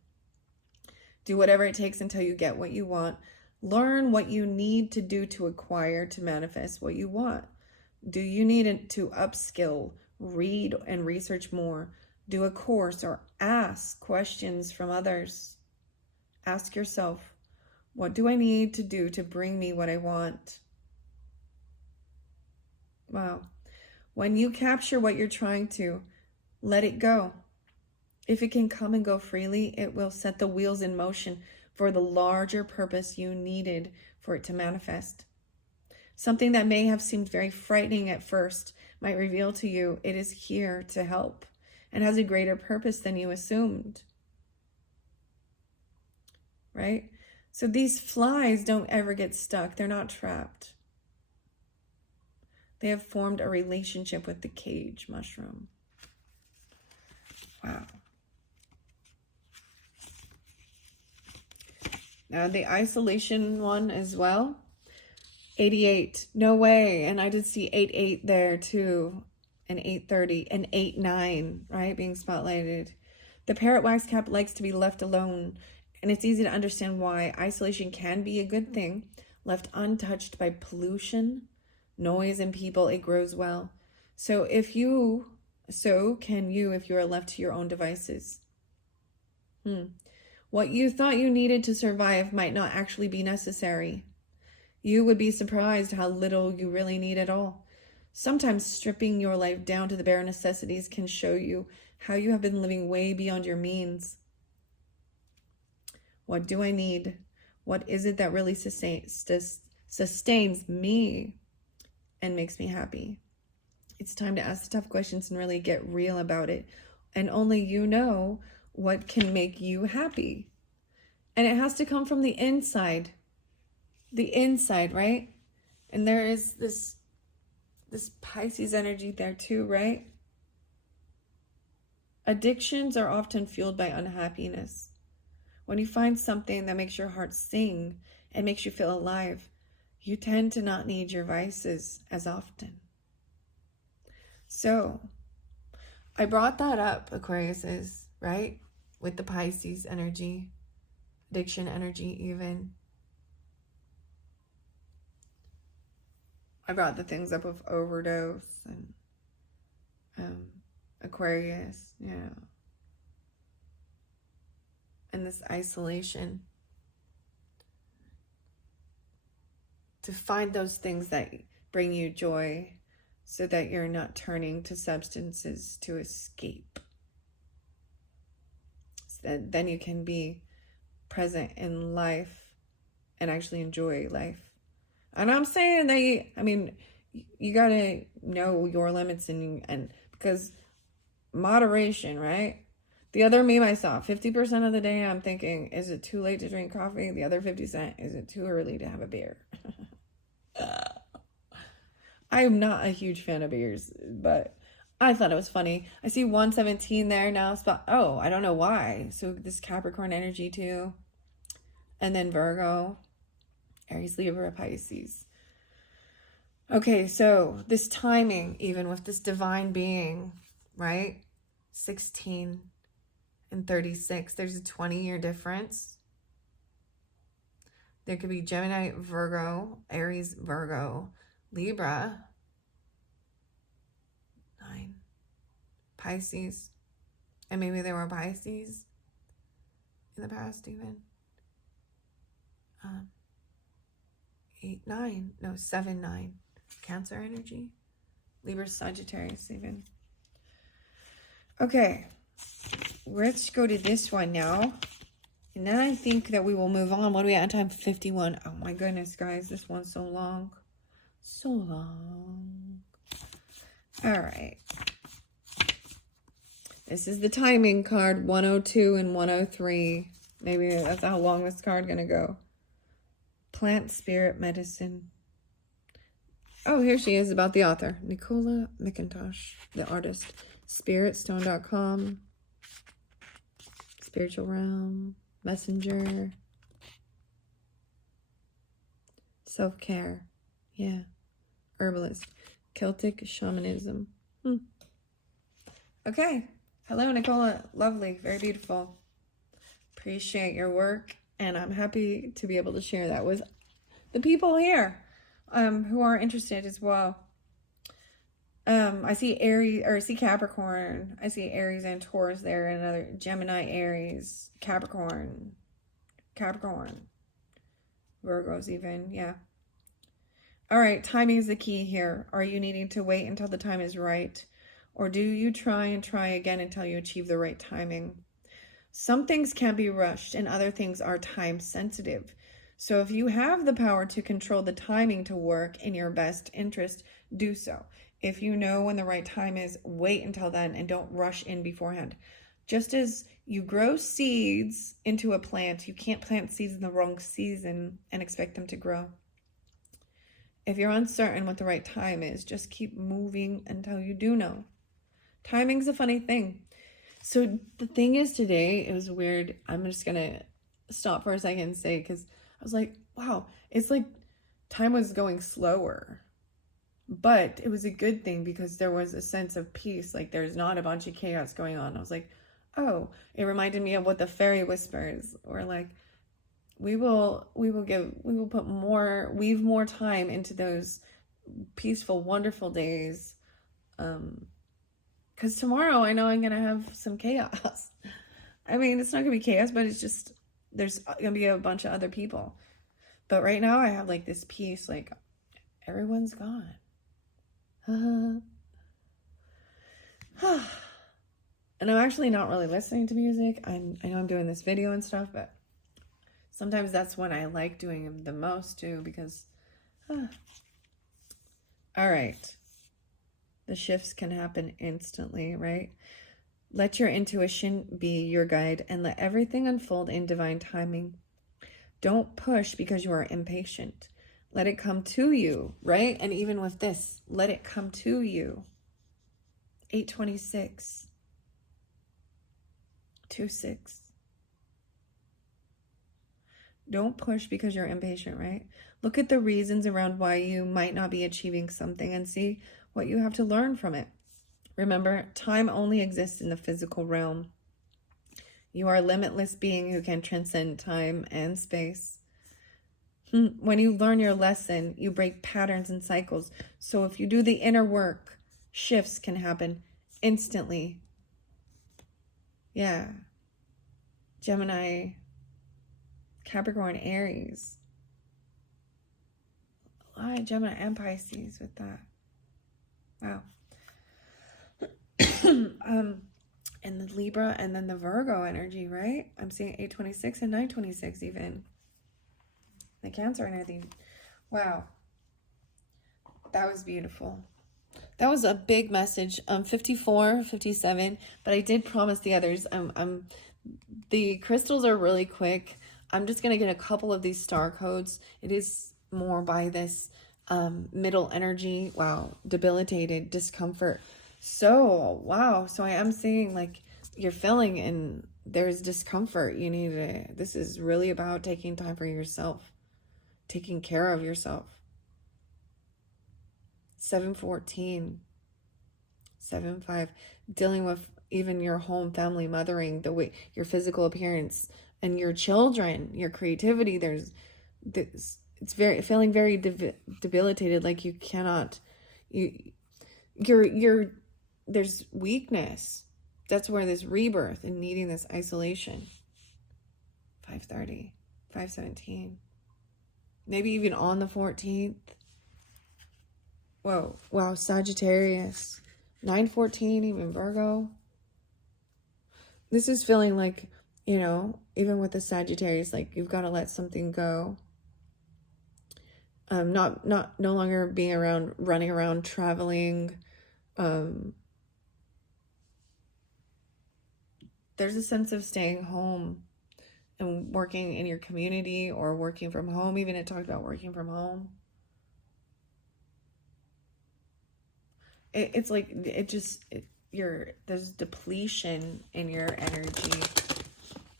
Do whatever it takes until you get what you want. Learn what you need to do to acquire, to manifest what you want. Do you need to upskill, read and research more, do a course, or ask questions from others? Ask yourself, what do I need to do to bring me what I want? Wow. When you capture what you're trying to, let it go. If it can come and go freely, it will set the wheels in motion for the larger purpose you needed for it to manifest. Something that may have seemed very frightening at first might reveal to you it is here to help and has a greater purpose than you assumed. Right? So these flies don't ever get stuck. They're not trapped. They have formed a relationship with the cage mushroom. Wow. Now the isolation one as well. 88. No way. And I did see 88 there too. And 830 and 89, right? Being spotlighted. The parrot wax cap likes to be left alone. And it's easy to understand why. Isolation can be a good thing. Left untouched by pollution, noise, and people, it grows well. So can you if you are left to your own devices. What you thought you needed to survive might not actually be necessary. You would be surprised how little you really need at all. Sometimes stripping your life down to the bare necessities can show you how you have been living way beyond your means. What do I need? What is it that really sustains me and makes me happy? It's time to ask the tough questions and really get real about it. And only you know what can make you happy. And it has to come from the inside. The inside, right? And there is this Pisces energy there too, right? Addictions are often fueled by unhappiness. When you find something that makes your heart sing and makes you feel alive, you tend to not need your vices as often. So, I brought that up, Aquariuses, right? With the Pisces energy, addiction energy even. I brought the things up of overdose and Aquarius, yeah. And this isolation. To find those things that bring you joy so that you're not turning to substances to escape. So that then you can be present in life and actually enjoy life. And I'm saying that you gotta know your limits and because moderation, right? The other me myself, 50% of the day I'm thinking, is it too late to drink coffee? The other 50%, is it too early to have a beer? I am not a huge fan of beers, but I thought it was funny. I see 117 there now. Oh, I don't know why. So this Capricorn energy too. And then Virgo, Aries, Libra, Pisces. Okay, so this timing, even with this divine being, right? 16 and 36. There's a 20-year difference. There could be Gemini, Virgo, Aries, Virgo, Libra, 9, Pisces, and maybe there were Pisces in the past even. 8, 9, no, 7, 9, Cancer energy, Libra, Sagittarius even. Okay, let's go to this one now. And then I think that we will move on. What are we at time? 51. Oh my goodness, guys. This one's so long. So long. All right. This is the timing card, 102 and 103. Maybe that's how long this card going to go. Plant spirit medicine. Oh, here she is about the author. Nicola McIntosh, the artist. Spiritstone.com. Spiritual realm. Messenger. Self-care. Yeah. Herbalist. Celtic shamanism. Okay. Hello, Nicola. Lovely. Very beautiful. Appreciate your work. And I'm happy to be able to share that with the people here who are interested as well. I see Aries, or I see Capricorn. I see Aries and Taurus there, and another Gemini, Aries, Capricorn, Virgos even, yeah. All right, timing is the key here. Are you needing to wait until the time is right? Or do you try again until you achieve the right timing? Some things can be rushed and other things are time sensitive. So if you have the power to control the timing to work in your best interest, do so. If you know when the right time is, wait until then and don't rush in beforehand. Just as you grow seeds into a plant, you can't plant seeds in the wrong season and expect them to grow. If you're uncertain what the right time is, just keep moving until you do know. Timing's a funny thing. So the thing is today, it was weird. I'm just going to stop for a second and say, because I was like, wow, it's like time was going slower. But it was a good thing because there was a sense of peace. Like there's not a bunch of chaos going on. I was like, oh, it reminded me of what the fairy whispers were like. Weave more time into those peaceful, wonderful days. Because tomorrow I know I'm going to have some chaos. I mean, it's not going to be chaos, but it's just, there's going to be a bunch of other people. But right now I have like this peace, like everyone's gone. And I'm actually not really listening to music. I know I'm doing this video and stuff, but sometimes that's when I like doing them the most too, because, all right. The shifts can happen instantly, right? Let your intuition be your guide and let everything unfold in divine timing. Don't push because you are impatient. Let it come to you, right? And even with this, let it come to you. 826. 26. Don't push because you're impatient, right? Look at the reasons around why you might not be achieving something and see what you have to learn from it. Remember, time only exists in the physical realm. You are a limitless being who can transcend time and space. When you learn your lesson, you break patterns and cycles. So if you do the inner work, shifts can happen instantly. Yeah. Gemini, Capricorn, Aries. A lot of Gemini and Pisces with that. Wow. And the Libra, and then the Virgo energy, right? I'm seeing 826 and 926 even. The Cancer energy. Wow. That was beautiful. That was a big message. 54, 57, but I did promise the others. The crystals are really quick. I'm just going to get a couple of these star codes. It is more by this middle energy. Wow. Debilitated, discomfort. So, wow. So I am seeing like you're feeling and there's discomfort. You need to, this is really about taking time for yourself, taking care of yourself. 714, 7-5, dealing with even your home, family, mothering, the way your physical appearance and your children, your creativity. There's this, it's very feeling very debilitated, like you cannot, you're there's weakness. That's where this rebirth and needing this isolation. 530, 517, maybe even on the 14th. Whoa, wow, Sagittarius, 914, even Virgo. This is feeling like, you know, even with the Sagittarius, like you've got to let something go. No longer being around, running around, traveling. There's a sense of staying home and working in your community or working from home. Even it talked about working from home. It's like there's depletion in your energy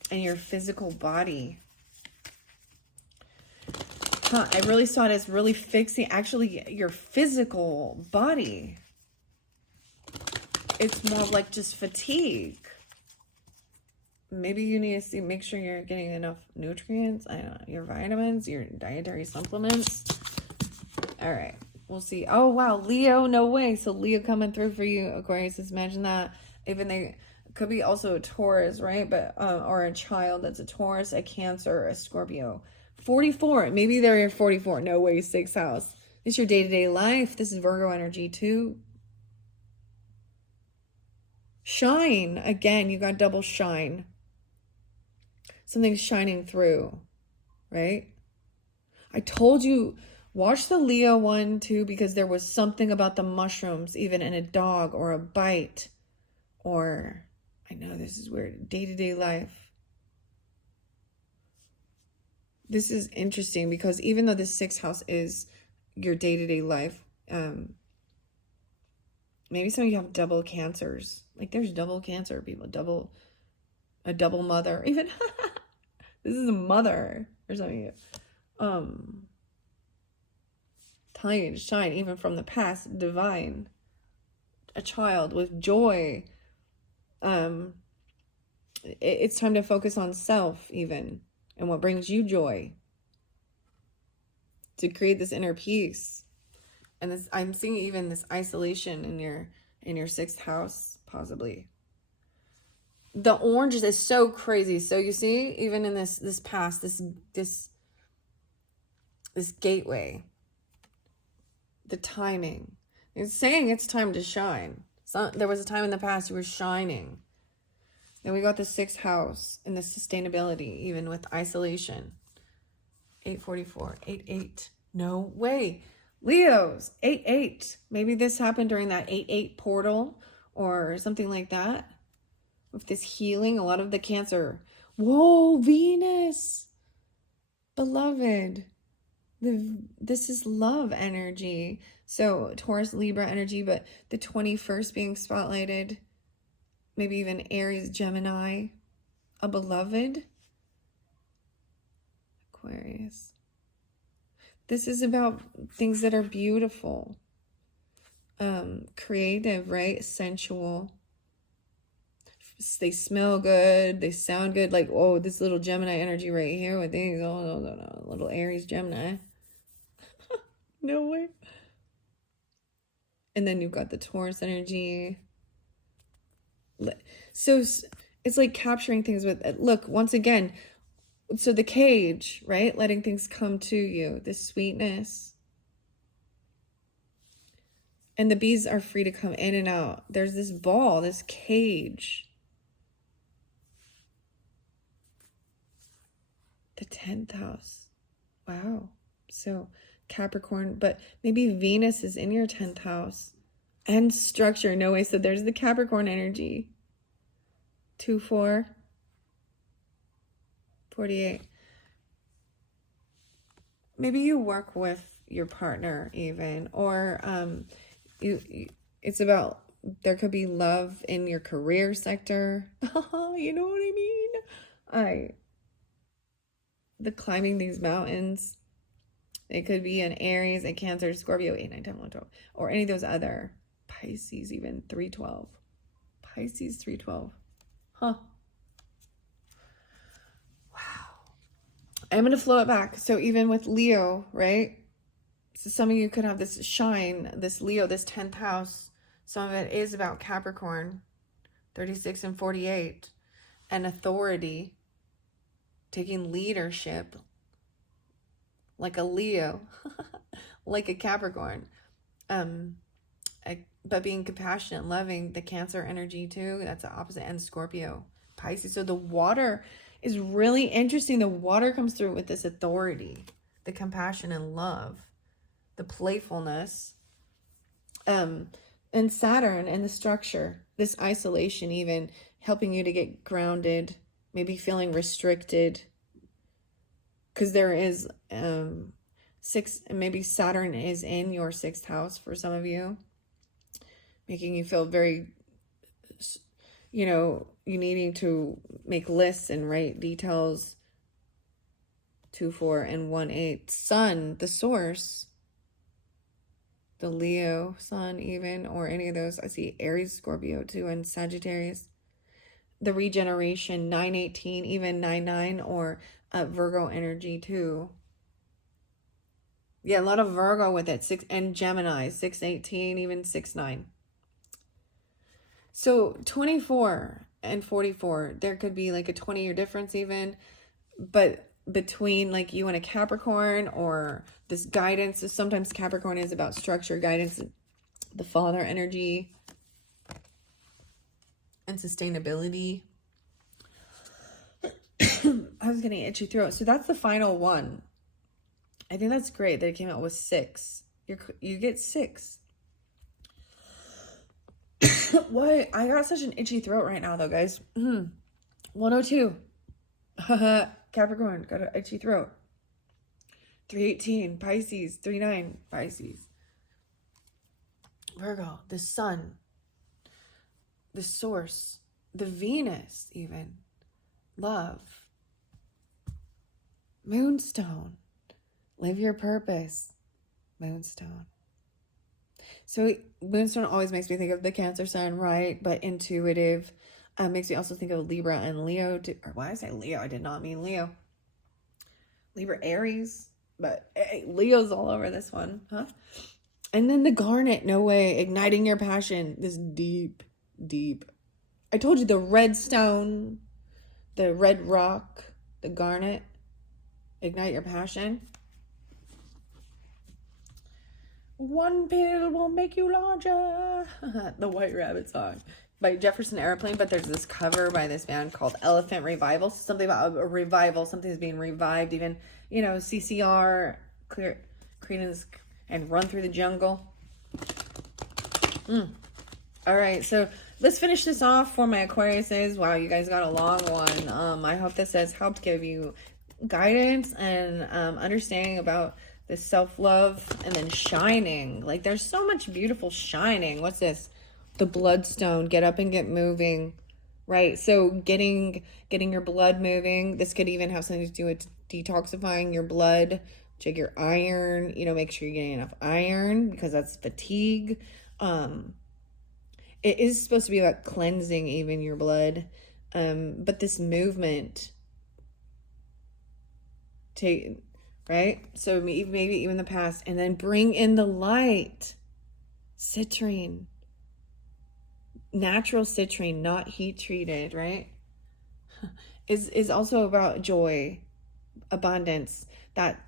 and your physical body. I really saw it as really fixing actually your physical body. It's more like just fatigue. Maybe you need to make sure you're getting enough nutrients, I don't know, your vitamins, your dietary supplements. All right. We'll see. Oh, wow. Leo, no way. So Leo coming through for you, Aquarius. Imagine that. Even they could be also a Taurus, right? But or a child that's a Taurus, a Cancer, a Scorpio. 44. Maybe they're your 44. No way. 6th house. It's your day-to-day life. This is Virgo energy too. Shine. Again, you got double shine. Something's shining through, right? I told you... Watch the Leo one too, because there was something about the mushrooms, even in a dog or a bite, or I know this is weird, day-to-day life. This is interesting because even though the 6th house is your day-to-day life, maybe some of you have double cancers. Like there's double cancer people, a double mother, even this is a mother or something. Telling you to shine even from the past, divine, a child with joy. It's time to focus on self even and what brings you joy, to create this inner peace. And this, I'm seeing even this isolation in your 6th house, possibly. The orange is so crazy. So you see, even in this past, this gateway, the timing. It's saying it's time to shine. So there was a time in the past you were shining. Then we got the 6th house and the sustainability, even with isolation. 844, 88. No way. Leos, 88. Maybe this happened during that 88 portal or something like that. With this healing, a lot of the Cancer. Whoa, Venus. Beloved. This is love energy. So Taurus, Libra energy, but the 21st being spotlighted. Maybe even Aries, Gemini. A beloved. Aquarius. This is about things that are beautiful. Creative, right? Sensual. They smell good. They sound good. Like, oh, this little Gemini energy right here with these. Oh, no. Little Aries, Gemini. No way. And then you've got the Taurus energy. So it's like capturing things with, look, once again, so the cage, right? Letting things come to you, this sweetness. And the bees are free to come in and out. There's this ball, this cage. 10th house. Wow. So Capricorn, but maybe Venus is in your 10th house. And structure. No way. So there's the Capricorn energy. 2, 4, 48. Maybe you work with your partner even, or it's about, there could be love in your career sector. You know what I mean? The climbing these mountains. It could be an Aries, a Cancer, Scorpio, 8, 9, 10, 11, 12, or any of those other. Pisces, even 312. Pisces 312. Huh. Wow. I'm going to flow it back. So even with Leo, right? So some of you could have this shine, this Leo, this 10th house. Some of it is about Capricorn, 36 and 48, and authority, taking leadership, like a Leo, like a Capricorn, but being compassionate, loving, the Cancer energy too. That's the opposite, and Scorpio, Pisces. So the water is really interesting. The water comes through with this authority, the compassion and love, the playfulness, and Saturn and the structure, this isolation, even helping you to get grounded, maybe feeling restricted, because there is maybe Saturn is in your 6th house for some of you, making you feel very, you needing to make lists and write details. 2, 4, and 1, 8. Sun, the source, the Leo sun even, or any of those. I see Aries, Scorpio too, and Sagittarius. The regeneration, 9, 18, even 9, 9, or Virgo energy too. Yeah, a lot of Virgo with it. 6, and Gemini, 6, 18, even 6, 9. So 24 and 44, there could be like a 20-year difference even, but between like you and a Capricorn, or this guidance. So sometimes Capricorn is about structure, guidance, the father energy, and sustainability. I was getting itchy throat. So that's the final one. I think that's great that it came out with 6. You get 6. What? I got such an itchy throat right now though, guys. 102. Capricorn, got an itchy throat. 318, Pisces. 39, Pisces. Virgo, the sun, the source, the Venus even, love, Moonstone, live your purpose, Moonstone. So Moonstone always makes me think of the Cancer sun, right? But intuitive. Makes me also think of Libra and Leo. Or why did I say Leo? I did not mean Leo. Libra, Aries. But hey, Leo's all over this one, huh? And then the garnet, no way. Igniting your passion. This deep, deep. I told you the red stone, the red rock, the garnet. Ignite your passion. One pill will make you larger. The White Rabbit song by Jefferson Airplane, but there's this cover by this band called Elephant Revival. So something about a revival, something's being revived, even, CCR, Creedence, and Run Through the Jungle. All right, so let's finish this off for my Aquariuses. Wow, you guys got a long one. I hope this has helped give you guidance and understanding about the self-love, and then shining. Like, there's so much beautiful shining. What's this? The bloodstone. Get up and get moving, right? So getting your blood moving. This could even have something to do with detoxifying your blood. Check your iron. Make sure you're getting enough iron, because that's fatigue. It is supposed to be about cleansing even your blood. But this movement, right? So maybe even the past, and then bring in the light. Citrine. Natural citrine, not heat treated, right? Is also about joy, abundance, that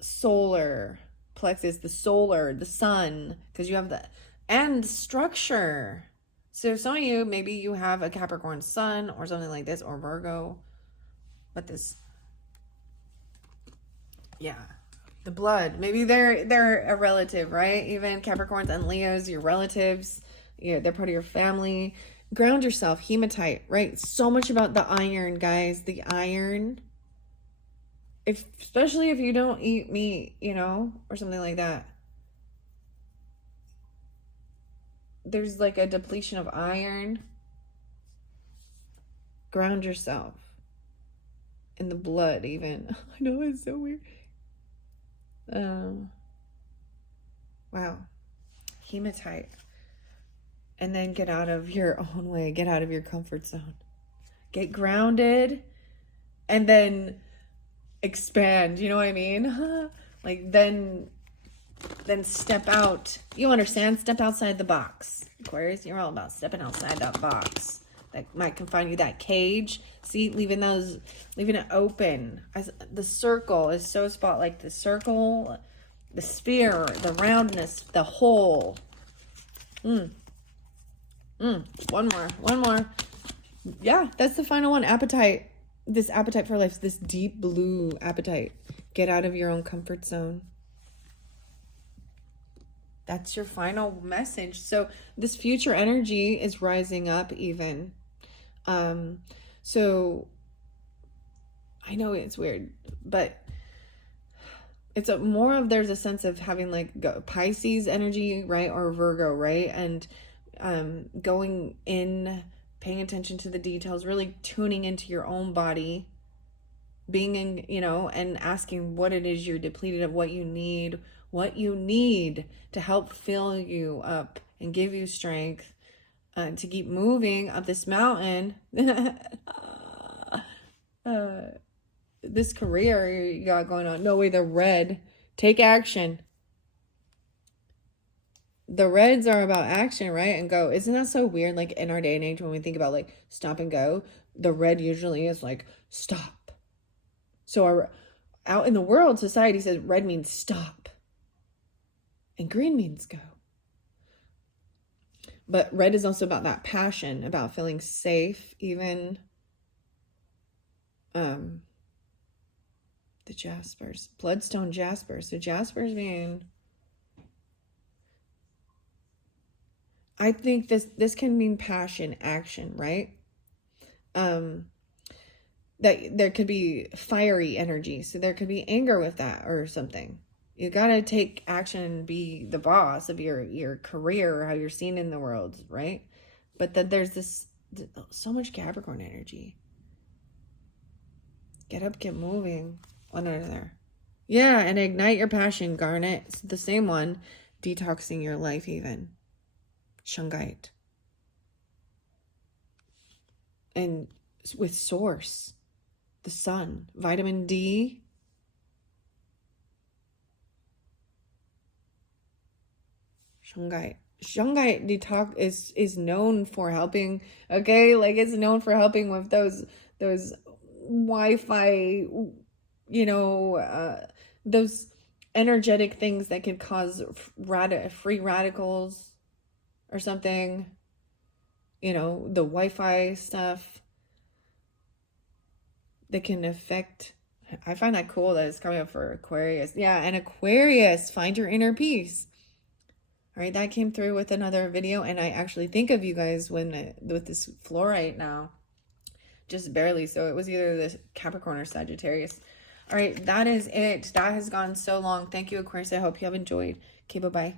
solar plexus, the sun, because you have and structure. So some of you, maybe you have a Capricorn sun or something like this, or Virgo. what this, yeah, the blood. Maybe they're a relative, right? Even Capricorns and Leos, your relatives, yeah, they're part of your family. Ground yourself, hematite, right? So much about the iron, guys. The iron. Especially if you don't eat meat, you know, or something like that. There's like a depletion of iron. Ground yourself in the blood, even. I know, it's so weird. Wow. Hematite. And then get out of your own way. Get out of your comfort zone. Get grounded. And then expand. You know what I mean? Like then step out. You understand? Step outside the box. Aquarius, you're all about stepping outside that box. That might confine you, that cage. See, leaving it open. As the circle is so spot, like the circle, the sphere, the roundness, the hole. One more. Yeah, that's the final one. Appetite. This appetite for life, this deep blue appetite. Get out of your own comfort zone. That's your final message. So this future energy is rising up even. So I know it's weird, but it's there's a sense of having like Pisces energy, right? Or Virgo, right? And going in, paying attention to the details, really tuning into your own body, being in, you know, and asking what it is you're depleted of, what you need to help fill you up and give you strength to keep moving up this mountain. This career you got going on. No way, the red. Take action. The reds are about action, right? And go. Isn't that so weird? Like in our day and age, when we think about like stop and go, the red usually is like stop. So out in the world, society says red means stop. And green means go. But red is also about that passion, about feeling safe, even. The jaspers, bloodstone jaspers. So jaspers mean, I think this can mean passion, action, right? That there could be fiery energy. So there could be anger with that or something. You got to take action and be the boss of your career, how you're seen in the world, right? But then there's so much Capricorn energy. Get up, get moving. One under there. Yeah, and ignite your passion, Garnet. It's the same one. Detoxing your life even. Shungite. And with source. The sun. Vitamin D. Shungite detox is known for helping, okay? Like it's known for helping with those Wi-Fi, you know, those energetic things that could cause free radicals or something, you know, the Wi-Fi stuff that can affect. I find that cool that it's coming up for Aquarius. Yeah, and Aquarius, find your inner peace. All right, that came through with another video, and I actually think of you guys with this fluorite now. Just barely. So it was either the Capricorn or Sagittarius. All right, that is it. That has gone so long. Thank you, Aquarius. I hope you have enjoyed. Okay, bye-bye.